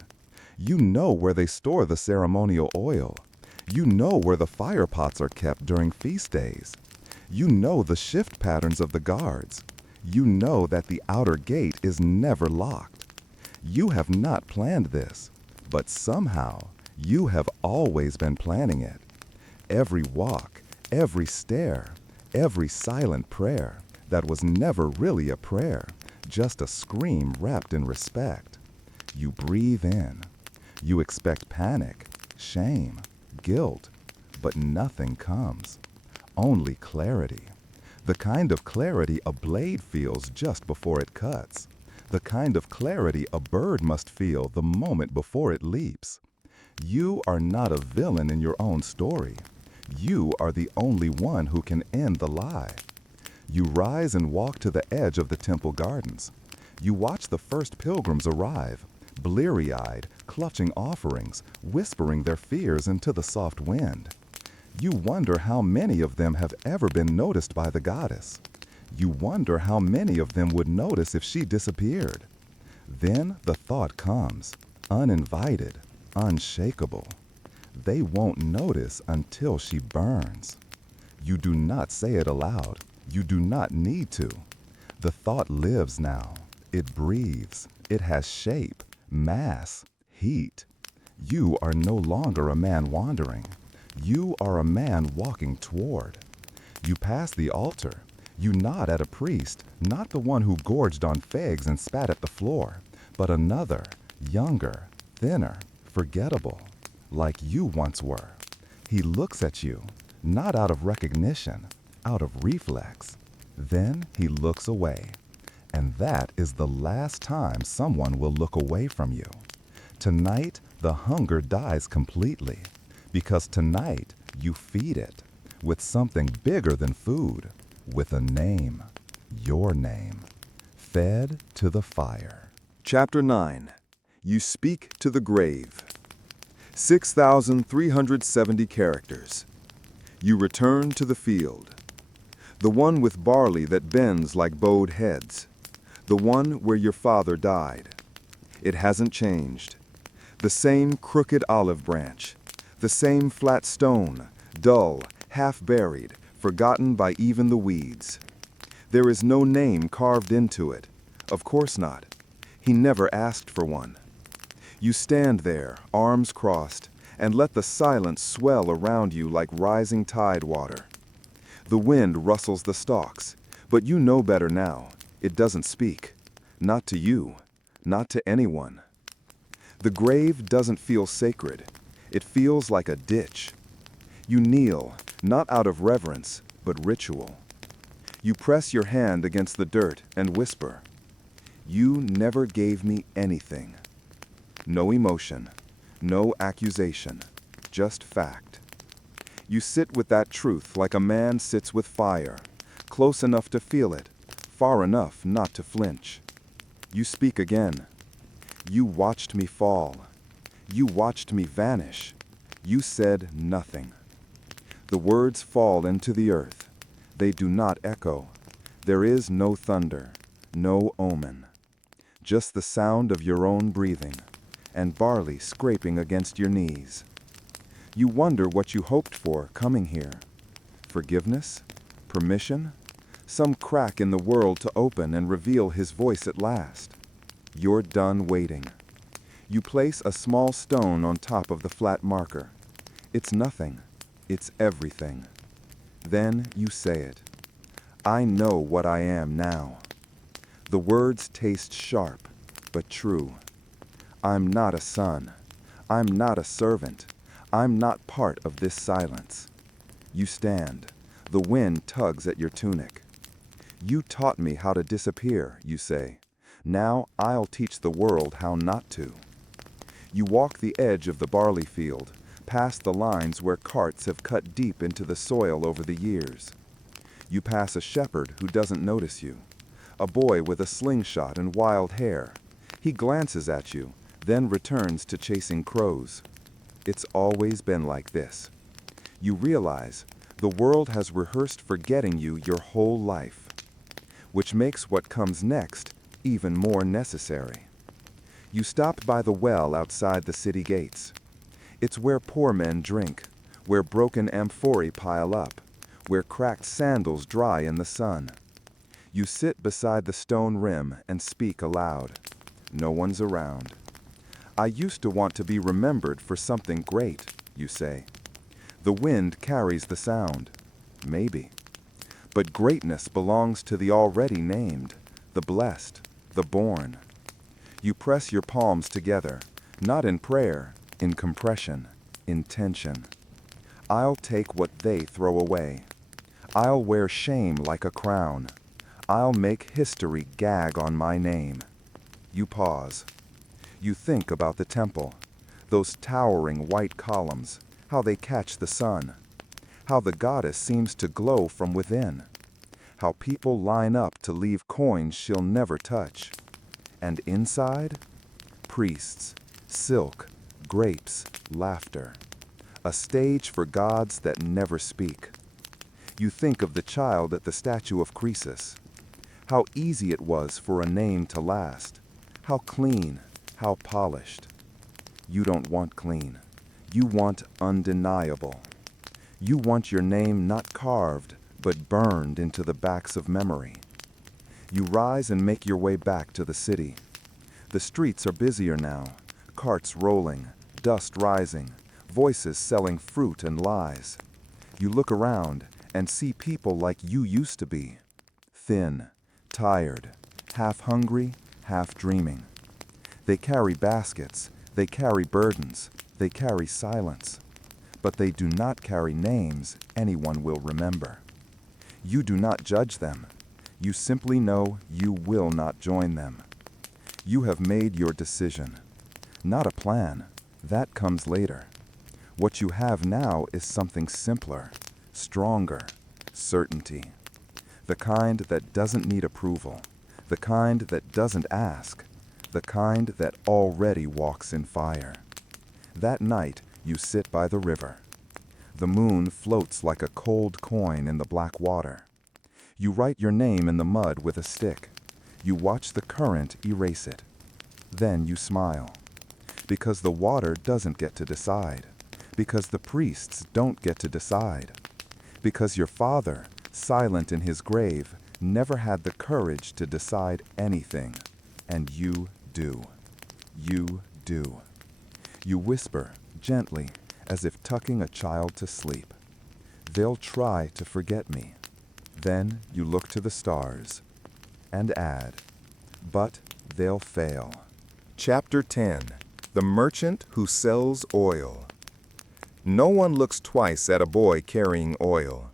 You know where they store the ceremonial oil. You know where the fire pots are kept during feast days. You know the shift patterns of the guards. You know that the outer gate is never locked. You have not planned this, but somehow You have always been planning it. Every walk, every stare, every silent prayer that was never really a prayer, just a scream wrapped in respect. You breathe in. You expect panic, shame, guilt, but nothing comes. Only clarity. The kind of clarity a blade feels just before it cuts. The kind of clarity a bird must feel the moment before it leaps. You are not a villain in your own story. You are the only one who can end the lie. You rise and walk to the edge of the temple gardens. You watch the first pilgrims arrive, bleary-eyed, clutching offerings, whispering their fears into the soft wind. You wonder how many of them have ever been noticed by the goddess. You wonder how many of them would notice if she disappeared. Then the thought comes, uninvited, unshakable. They won't notice until she burns. You do not say it aloud. You do not need to. The thought lives now. It breathes. It has shape, mass, heat. You are no longer a man wandering. You are a man walking toward. You pass the altar. You nod at a priest, not the one who gorged on figs and spat at the floor, but another, younger, thinner, forgettable, like you once were. He looks at you, not out of recognition, out of reflex. Then he looks away. And that is the last time someone will look away from you. Tonight, the hunger dies completely. Because tonight, you feed it with something bigger than food, with a name, your name, fed to the fire. Chapter 9. You speak to the grave. 6,370 characters. You return to the field. The one with barley that bends like bowed heads. The one where your father died. It hasn't changed. The same crooked olive branch. The same flat stone, dull, half-buried, forgotten by even the weeds. There is no name carved into it. Of course not. He never asked for one. You stand there, arms crossed, and let the silence swell around you like rising tide water. The wind rustles the stalks, but you know better now. It doesn't speak. Not to you. Not to anyone. The grave doesn't feel sacred. It feels like a ditch. You kneel, not out of reverence, but ritual. You press your hand against the dirt and whisper, "You never gave me anything." No emotion, no accusation, just fact. You sit with that truth like a man sits with fire, close enough to feel it, far enough not to flinch. You speak again. You watched me fall. You watched me vanish. You said nothing. The words fall into the earth. They do not echo. There is no thunder, no omen. Just the sound of your own breathing, and barley scraping against your knees. You wonder what you hoped for coming here. Forgiveness? Permission? Some crack in the world to open and reveal his voice at last. You're done waiting. You place a small stone on top of the flat marker. It's nothing. It's everything. Then you say it. I know what I am now. The words taste sharp, but true. I'm not a son. I'm not a servant. I'm not part of this silence. You stand. The wind tugs at your tunic. You taught me how to disappear, you say. Now I'll teach the world how not to. You walk the edge of the barley field, past the lines where carts have cut deep into the soil over the years. You pass a shepherd who doesn't notice you, a boy with a slingshot and wild hair. He glances at you, then returns to chasing crows. It's always been like this. You realize the world has rehearsed forgetting you your whole life, which makes what comes next even more necessary. You stop by the well outside the city gates. It's where poor men drink, where broken amphorae pile up, where cracked sandals dry in the sun. You sit beside the stone rim and speak aloud. No one's around. I used to want to be remembered for something great, you say. The wind carries the sound. Maybe. But greatness belongs to the already named, the blessed, the born. You press your palms together, not in prayer, in compression, in tension. I'll take what they throw away. I'll wear shame like a crown. I'll make history gag on my name. You pause. You think about the temple, those towering white columns, how they catch the sun, how the goddess seems to glow from within, how people line up to leave coins she'll never touch. And inside, priests, silk, grapes, laughter, a stage for gods that never speak. You think of the child at the statue of Croesus, how easy it was for a name to last, how clean, how polished. You don't want clean. You want undeniable. You want your name not carved, but burned into the backs of memory. You rise and make your way back to the city. The streets are busier now, carts rolling, dust rising, voices selling fruit and lies. You look around and see people like you used to be, thin, tired, half hungry, half dreaming. They carry baskets, they carry burdens, they carry silence, but they do not carry names anyone will remember. You do not judge them. You simply know you will not join them. You have made your decision. Not a plan. That comes later. What you have now is something simpler, stronger, certainty. The kind that doesn't need approval, the kind that doesn't ask, the kind that already walks in fire. That night, you sit by the river. The moon floats like a cold coin in the black water. You write your name in the mud with a stick. You watch the current erase it. Then you smile. Because the water doesn't get to decide. Because the priests don't get to decide. Because your father, silent in his grave, never had the courage to decide anything. And you do. You do. You whisper, gently, as if tucking a child to sleep. They'll try to forget me. Then you look to the stars and add, but they'll fail. Chapter 10. The Merchant Who Sells Oil. No one looks twice at a boy carrying oil.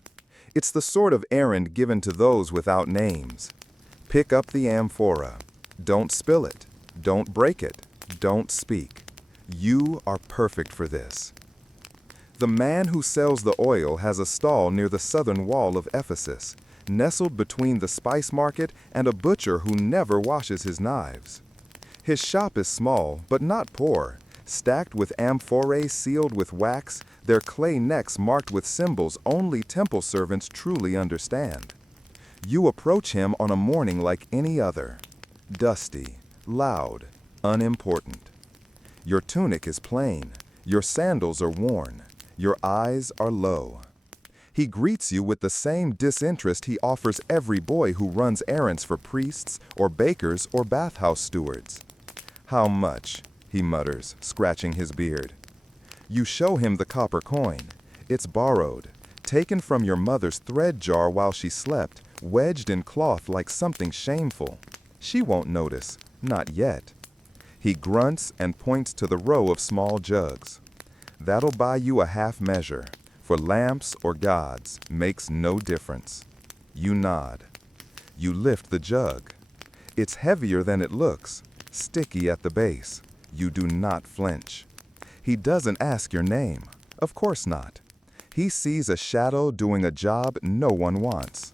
It's the sort of errand given to those without names. Pick up the amphora. Don't spill it. Don't break it. Don't speak. You are perfect for this. The man who sells the oil has a stall near the southern wall of Ephesus, nestled between the spice market and a butcher who never washes his knives. His shop is small, but not poor, stacked with amphorae sealed with wax, their clay necks marked with symbols only temple servants truly understand. You approach him on a morning like any other, dusty, loud, unimportant. Your tunic is plain, your sandals are worn, your eyes are low. He greets you with the same disinterest he offers every boy who runs errands for priests or bakers or bathhouse stewards. How much? He mutters, scratching his beard. You show him the copper coin. It's borrowed, taken from your mother's thread jar while she slept, wedged in cloth like something shameful. She won't notice, not yet. He grunts and points to the row of small jugs. That'll buy you a half measure. For lamps or gods, makes no difference. You nod. You lift the jug. It's heavier than it looks, sticky at the base. You do not flinch. He doesn't ask your name. Of course not. He sees a shadow doing a job no one wants.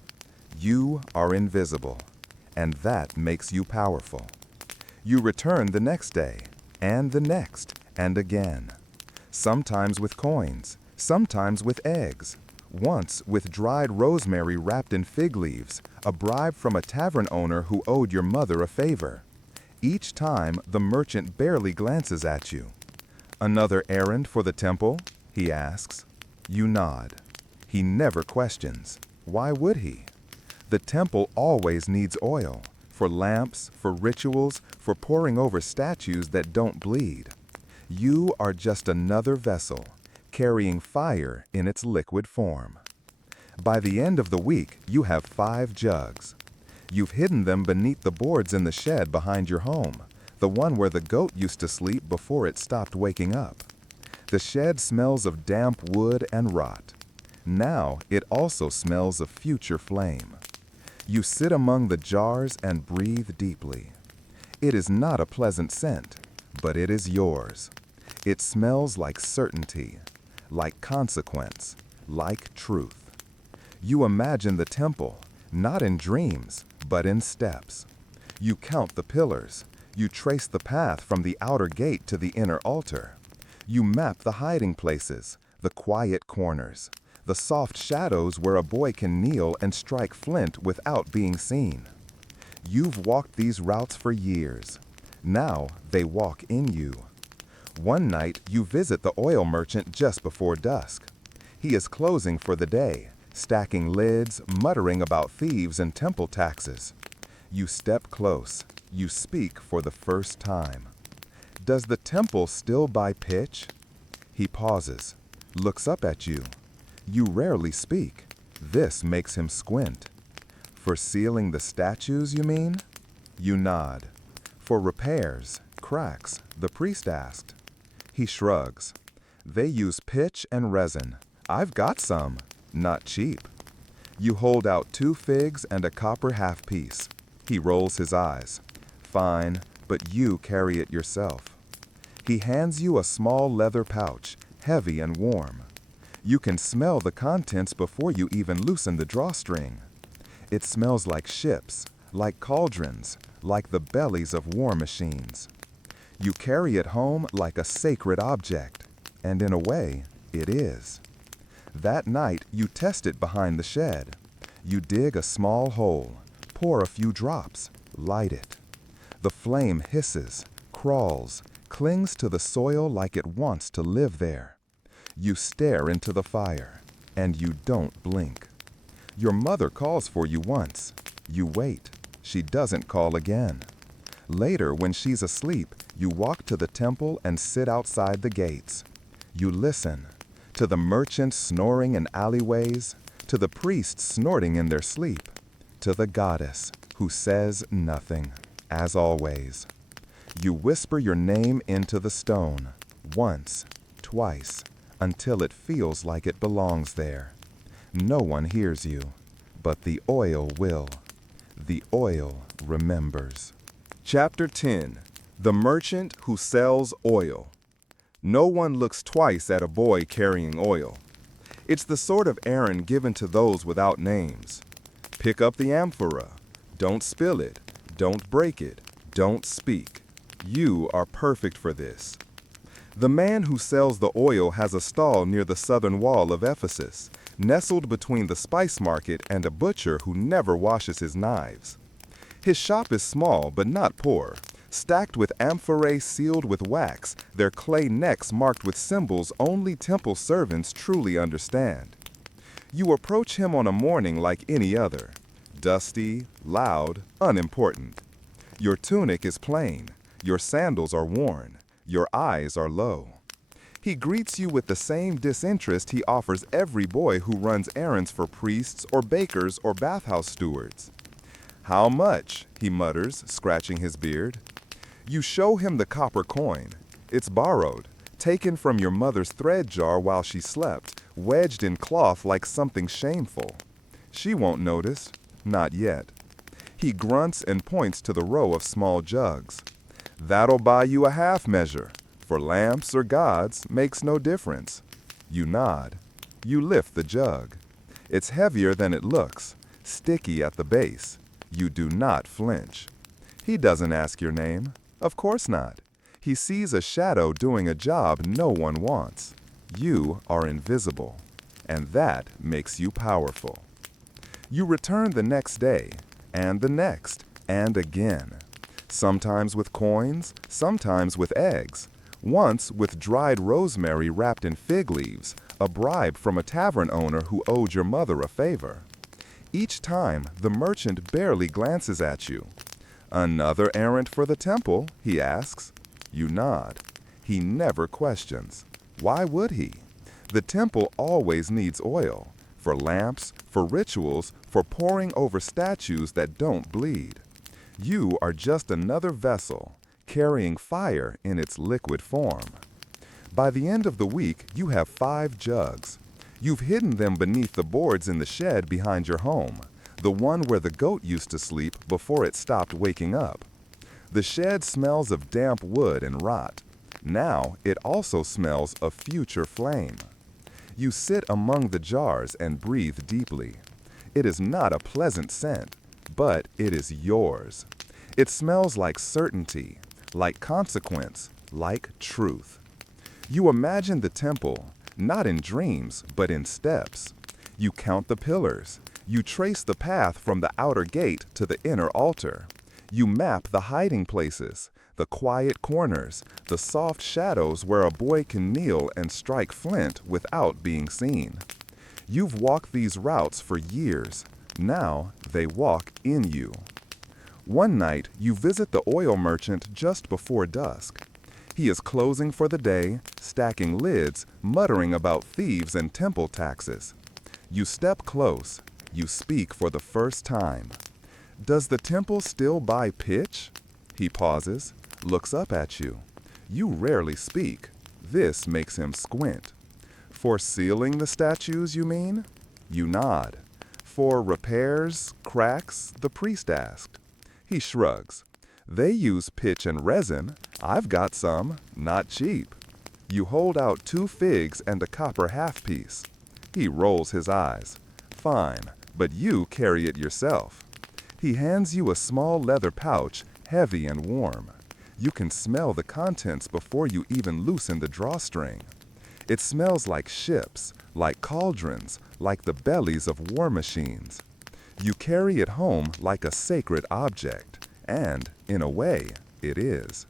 You are invisible, and that makes you powerful. You return the next day, and the next, and again. Sometimes with coins, sometimes with eggs, once with dried rosemary wrapped in fig leaves, a bribe from a tavern owner who owed your mother a favor. Each time, the merchant barely glances at you. Another errand for the temple? He asks. You nod. He never questions. Why would he? The temple always needs oil, for lamps, for rituals, for pouring over statues that don't bleed. You are just another vessel, carrying fire in its liquid form. By the end of the week, you have 5 jugs. You've hidden them beneath the boards in the shed behind your home, the one where the goat used to sleep before it stopped waking up. The shed smells of damp wood and rot. Now it also smells of future flame. You sit among the jars and breathe deeply. It is not a pleasant scent, but it is yours. It smells like certainty, like consequence, like truth. You imagine the temple, not in dreams, but in steps. You count the pillars. You trace the path from the outer gate to the inner altar. You map the hiding places, the quiet corners, the soft shadows where a boy can kneel and strike flint without being seen. You've walked these routes for years. Now they walk in you. One night you visit the oil merchant just before dusk. He is closing for the day, stacking lids, muttering about thieves and temple taxes. You step close. You speak for the first time. Does the temple still buy pitch? He pauses, looks up at you. You rarely speak. This makes him squint. For sealing the statues, you mean? You nod. For repairs, cracks, the priest asked. He shrugs. They use pitch and resin. I've got some. Not cheap. You hold out 2 figs and a copper half-piece. He rolls his eyes. Fine, but you carry it yourself. He hands you a small leather pouch, heavy and warm. You can smell the contents before you even loosen the drawstring. It smells like ships, like cauldrons, like the bellies of war machines. You carry it home like a sacred object, and in a way, it is. That night, you test it behind the shed. You dig a small hole, pour a few drops, light it. The flame hisses, crawls, clings to the soil like it wants to live there. You stare into the fire, and you don't blink. Your mother calls for you once. You wait. She doesn't call again. Later, when she's asleep, you walk to the temple and sit outside the gates. You listen to the merchants snoring in alleyways, to the priests snorting in their sleep, to the goddess who says nothing, as always. You whisper your name into the stone, once, twice, until it feels like it belongs there. No one hears you, but the oil will. The oil remembers. Chapter 10. The Merchant Who Sells Oil. No one looks twice at a boy carrying oil. It's the sort of errand given to those without names. Pick up the amphora. Don't spill it. Don't break it. Don't speak. You are perfect for this. The man who sells the oil has a stall near the southern wall of Ephesus, nestled between the spice market and a butcher who never washes his knives. His shop is small but not poor, stacked with amphorae sealed with wax, their clay necks marked with symbols only temple servants truly understand. You approach him on a morning like any other, dusty, loud, unimportant. Your tunic is plain, your sandals are worn, your eyes are low. He greets you with the same disinterest he offers every boy who runs errands for priests or bakers or bathhouse stewards. "How much?" he mutters, scratching his beard. You show him the copper coin. It's borrowed, taken from your mother's thread jar while she slept, wedged in cloth like something shameful. She won't notice, not yet. He grunts and points to the row of small jugs. "That'll buy you a half measure. For lamps or gods, makes no difference." You nod. You lift the jug. It's heavier than it looks, sticky at the base. You do not flinch. He doesn't ask your name. Of course not. He sees a shadow doing a job no one wants. You are invisible, and that makes you powerful. You return the next day, and the next, and again. Sometimes with coins, sometimes with eggs. Once with dried rosemary wrapped in fig leaves, a bribe from a tavern owner who owed your mother a favor. Each time, the merchant barely glances at you. "Another errand for the temple?" he asks. You nod. He never questions. Why would he? The temple always needs oil, for lamps, for rituals, for pouring over statues that don't bleed. You are just another vessel, carrying fire in its liquid form. By the end of the week, you have 5 jugs. You've hidden them beneath the boards in the shed behind your home, the one where the goat used to sleep before it stopped waking up. The shed smells of damp wood and rot. Now it also smells of future flame. You sit among the jars and breathe deeply. It is not a pleasant scent, but it is yours. It smells like certainty, like consequence, like truth. You imagine the temple, not in dreams, but in steps. You count the pillars. You trace the path from the outer gate to the inner altar. You map the hiding places, the quiet corners, the soft shadows where a boy can kneel and strike flint without being seen. You've walked these routes for years. Now they walk in you. One night, you visit the oil merchant just before dusk. He is closing for the day, stacking lids, muttering about thieves and temple taxes. You step close. You speak for the first time. Does the temple still buy pitch? He pauses, looks up at you. You rarely speak. This makes him squint. For sealing the statues, you mean? You nod. For repairs, cracks, the priest asked. He shrugs. They use pitch and resin. I've got some, not cheap. You hold out 2 figs and a copper half-piece. He rolls his eyes. Fine, but you carry it yourself. He hands you a small leather pouch, heavy and warm. You can smell the contents before you even loosen the drawstring. It smells like ships, like cauldrons, like the bellies of war machines. You carry it home like a sacred object, and, in a way, it is.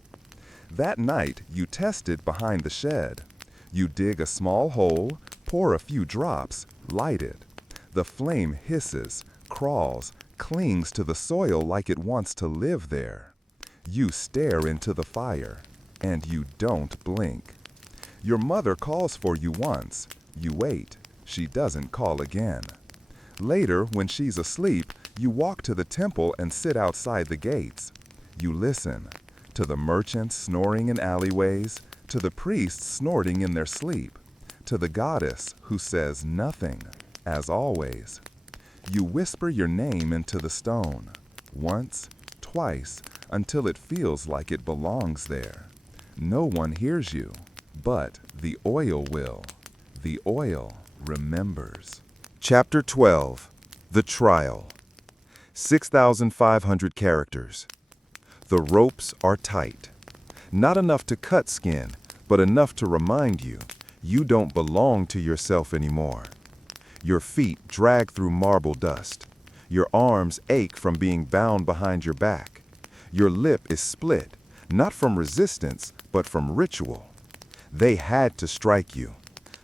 That night, you test it behind the shed. You dig a small hole, pour a few drops, light it. The flame hisses, crawls, clings to the soil like it wants to live there. You stare into the fire, and you don't blink. Your mother calls for you once. You wait. She doesn't call again. Later, when she's asleep, you walk to the temple and sit outside the gates. You listen to the merchants snoring in alleyways, to the priests snorting in their sleep, to the goddess who says nothing, as always. You whisper your name into the stone, once, twice, until it feels like it belongs there. No one hears you, but the oil will. The oil remembers. Chapter 12. The Trial. 6,500 characters. The ropes are tight. Not enough to cut skin, but enough to remind you, you don't belong to yourself anymore. Your feet drag through marble dust. Your arms ache from being bound behind your back. Your lip is split, not from resistance, but from ritual. They had to strike you,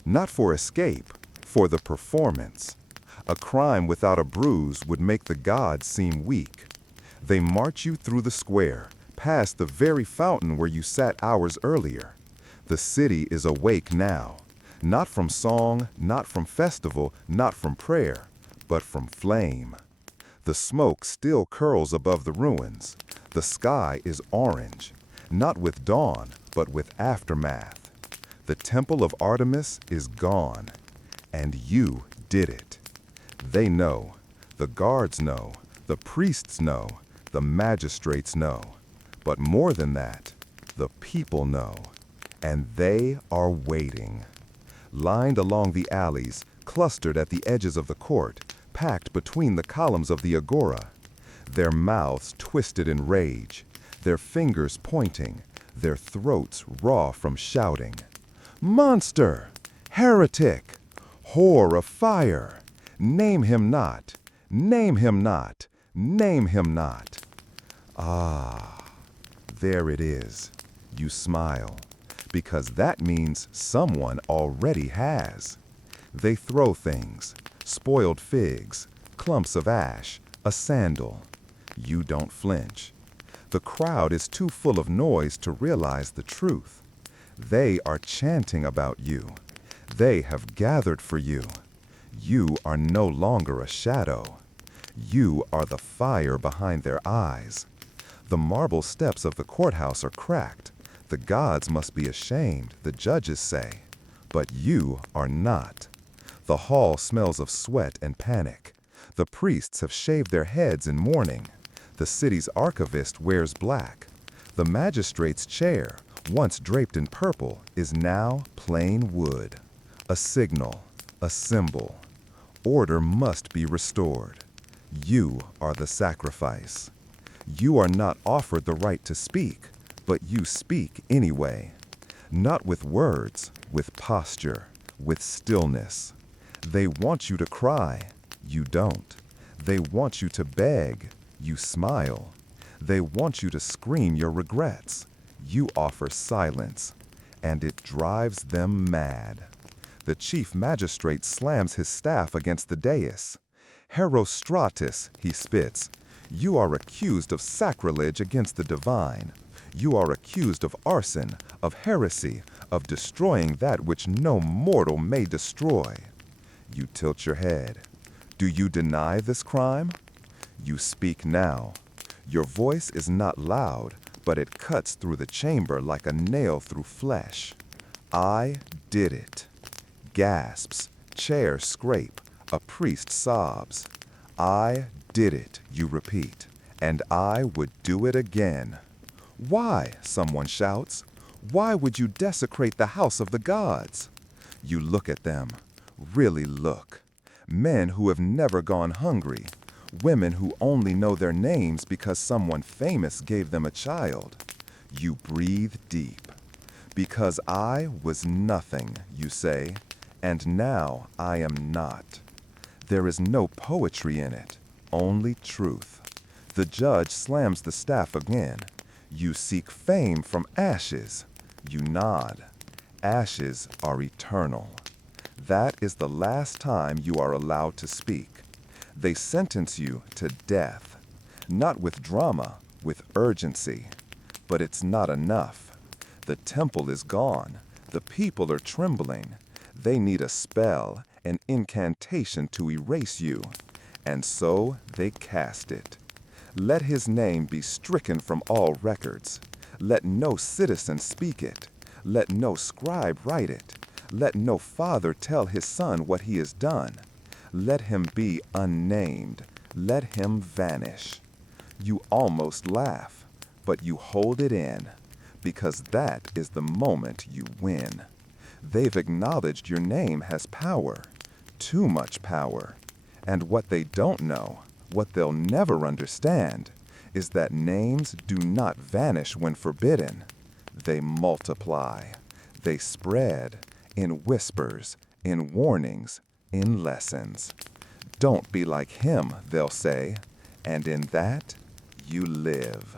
not for escape, for the performance. A crime without a bruise would make the gods seem weak. They march you through the square, past the very fountain where you sat hours earlier. The city is awake now, not from song, not from festival, not from prayer, but from flame. The smoke still curls above the ruins. The sky is orange, not with dawn, but with aftermath. The temple of Artemis is gone, and you did it. They know, the guards know, the priests know, the magistrates know. But more than that, the people know, and they are waiting. Lined along the alleys, clustered at the edges of the court, packed between the columns of the agora, their mouths twisted in rage, their fingers pointing, their throats raw from shouting. Monster! Heretic! Whore of fire! Name him not! Name him not! Name him not! Ah, there it is. You smile, because that means someone already has. They throw things, spoiled figs, clumps of ash, a sandal. You don't flinch. The crowd is too full of noise to realize the truth. They are chanting about you. They have gathered for you. You are no longer a shadow. You are the fire behind their eyes. The marble steps of the courthouse are cracked. The gods must be ashamed, the judges say. But you are not. The hall smells of sweat and panic. The priests have shaved their heads in mourning. The city's archivist wears black. The magistrate's chair, once draped in purple, is now plain wood. A signal, a symbol. Order must be restored. You are the sacrifice. You are not offered the right to speak, but you speak anyway. Not with words, with posture, with stillness. They want you to cry. You don't. They want you to beg. You smile. They want you to scream your regrets. You offer silence, and it drives them mad. The chief magistrate slams his staff against the dais. Herostratus, he spits. You are accused of sacrilege against the divine. You are accused of arson, of heresy, of destroying that which no mortal may destroy. You tilt your head. Do you deny this crime? You speak now. Your voice is not loud, but it cuts through the chamber like a nail through flesh. I did it. Gasps, chairs scrape, a priest sobs. I did it, you repeat, and I would do it again. Why, someone shouts, why would you desecrate the house of the gods? You look at them, really look. Men who have never gone hungry, women who only know their names because someone famous gave them a child. You breathe deep. Because I was nothing, you say, and now I am not. There is no poetry in it, only truth. The judge slams the staff again. You seek fame from ashes. You nod. Ashes are eternal. That is the last time you are allowed to speak. They sentence you to death, not with drama, with urgency. But it's not enough. The temple is gone. The people are trembling. They need a spell, an incantation to erase you. And so they cast it. Let his name be stricken from all records. Let no citizen speak it. Let no scribe write it. Let no father tell his son what he has done. Let him be unnamed. Let him vanish. You almost laugh, but you hold it in, because that is the moment you win. They've acknowledged your name has power, too much power. And what they don't know, what they'll never understand, is that names do not vanish when forbidden. They multiply. They spread in whispers, in warnings, in lessons. Don't be like him, they'll say, and in that you live.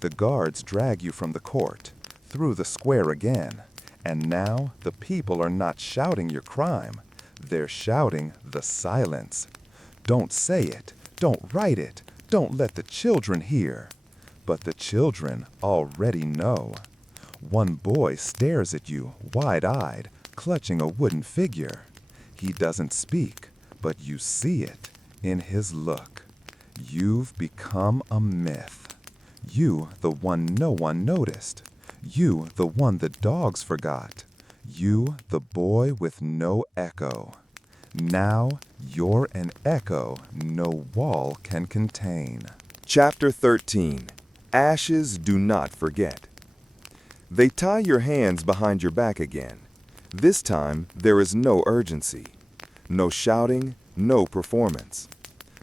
The guards drag you from the court, through the square again, and now the people are not shouting your crime. They're shouting the silence. Don't say it. Don't write it. Don't let the children hear. But the children already know. One boy stares at you, wide-eyed, clutching a wooden figure. He doesn't speak, but you see it in his look. You've become a myth. You, the one no one noticed. You, the one the dogs forgot. You, the boy with no echo. Now you're an echo no wall can contain. Chapter 13. Ashes Do Not Forget. They tie your hands behind your back again. This time there is no urgency. No shouting, no performance.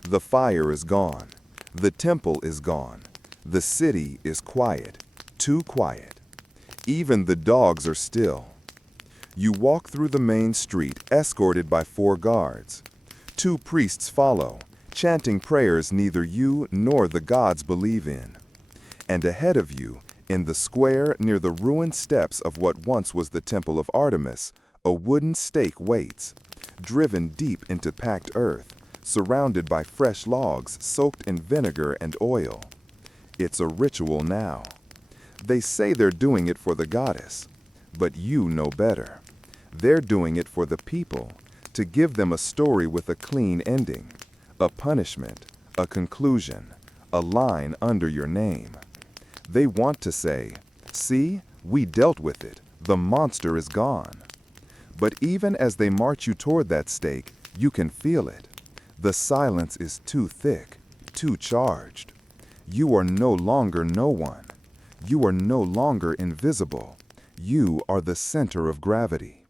The fire is gone. The temple is gone. The city is quiet, too quiet. Even the dogs are still. You walk through the main street, escorted by 4 guards. 2 priests follow, chanting prayers neither you nor the gods believe in. And ahead of you, in the square near the ruined steps of what once was the temple of Artemis, a wooden stake waits, driven deep into packed earth, surrounded by fresh logs soaked in vinegar and oil. It's a ritual now. They say they're doing it for the goddess. But you know better. They're doing it for the people, to give them a story with a clean ending, a punishment, a conclusion, a line under your name. They want to say, "See, we dealt with it. The monster is gone." But even as they march you toward that stake, you can feel it. The silence is too thick, too charged. You are no longer no one. You are no longer invisible. You are the center of gravity.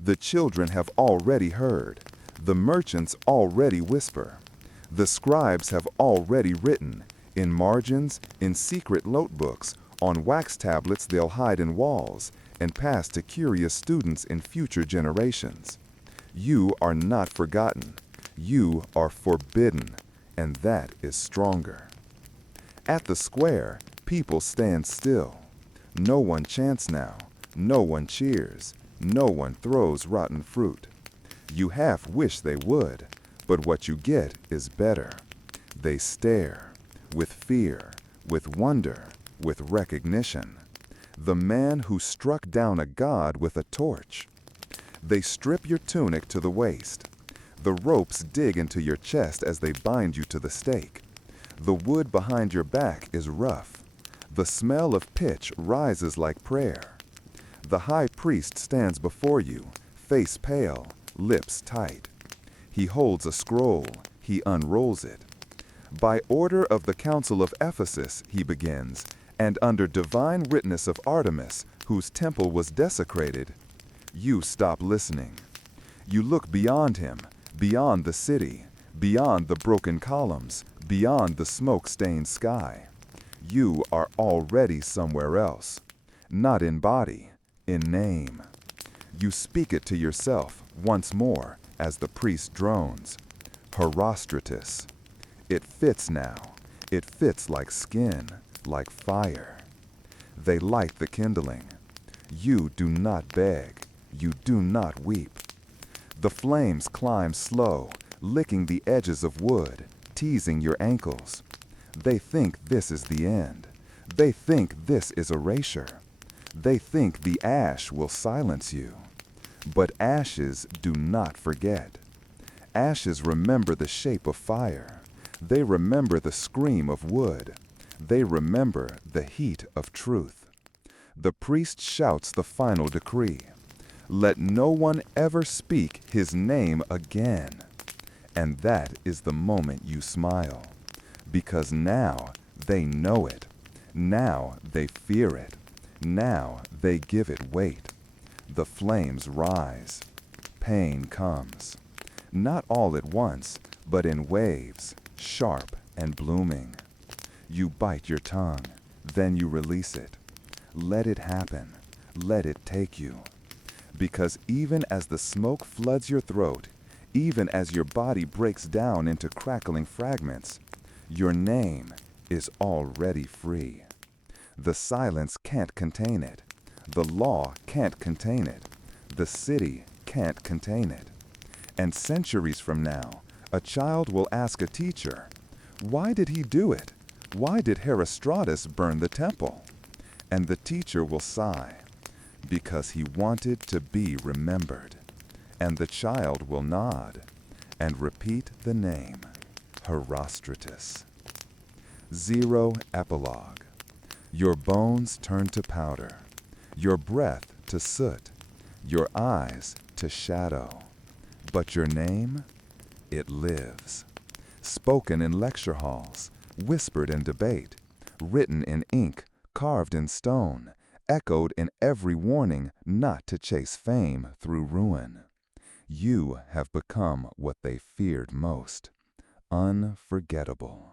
The children have already heard. The merchants already whisper. The scribes have already written, in margins, in secret notebooks, on wax tablets they'll hide in walls, and pass to curious students in future generations. You are not forgotten. You are forbidden, and that is stronger. At the square, people stand still. No one chants now. No one cheers. No one throws rotten fruit. You half wish they would, but what you get is better. They stare, with fear, with wonder, with recognition. The man who struck down a god with a torch. They strip your tunic to the waist. The ropes dig into your chest as they bind you to the stake. The wood behind your back is rough. The smell of pitch rises like prayer. The high priest stands before you, face pale, lips tight. He holds a scroll. He unrolls it. By order of the Council of Ephesus, he begins, and under divine witness of Artemis, whose temple was desecrated, you stop listening. You look beyond him, beyond the city, beyond the broken columns, beyond the smoke-stained sky. You are already somewhere else, not in body, in name. You speak it to yourself once more as the priest drones. Herostratus. It fits now. It fits like skin, like fire. They light the kindling. You do not beg. You do not weep. The flames climb slow, licking the edges of wood, teasing your ankles. They think this is the end. They think this is erasure. They think the ash will silence you. But ashes do not forget. Ashes remember the shape of fire. They remember the scream of wood. They remember the heat of truth. The priest shouts the final decree. Let no one ever speak his name again. And that is the moment you smile. Because now they know it. Now they fear it. Now they give it weight. The flames rise. Pain comes. Not all at once, but in waves, sharp and blooming. You bite your tongue, then you release it. Let it happen. Let it take you. Because even as the smoke floods your throat, even as your body breaks down into crackling fragments, your name is already free. The silence can't contain it. The law can't contain it. The city can't contain it. And centuries from now, a child will ask a teacher, "Why did he do it? Why did Herostratus burn the temple?" And the teacher will sigh, "Because he wanted to be remembered." And the child will nod and repeat the name, Herostratus. Zero epilogue. Your bones turn to powder, your breath to soot, your eyes to shadow. But your name, it lives. Spoken in lecture halls, whispered in debate, written in ink, carved in stone, echoed in every warning not to chase fame through ruin. You have become what they feared most, unforgettable.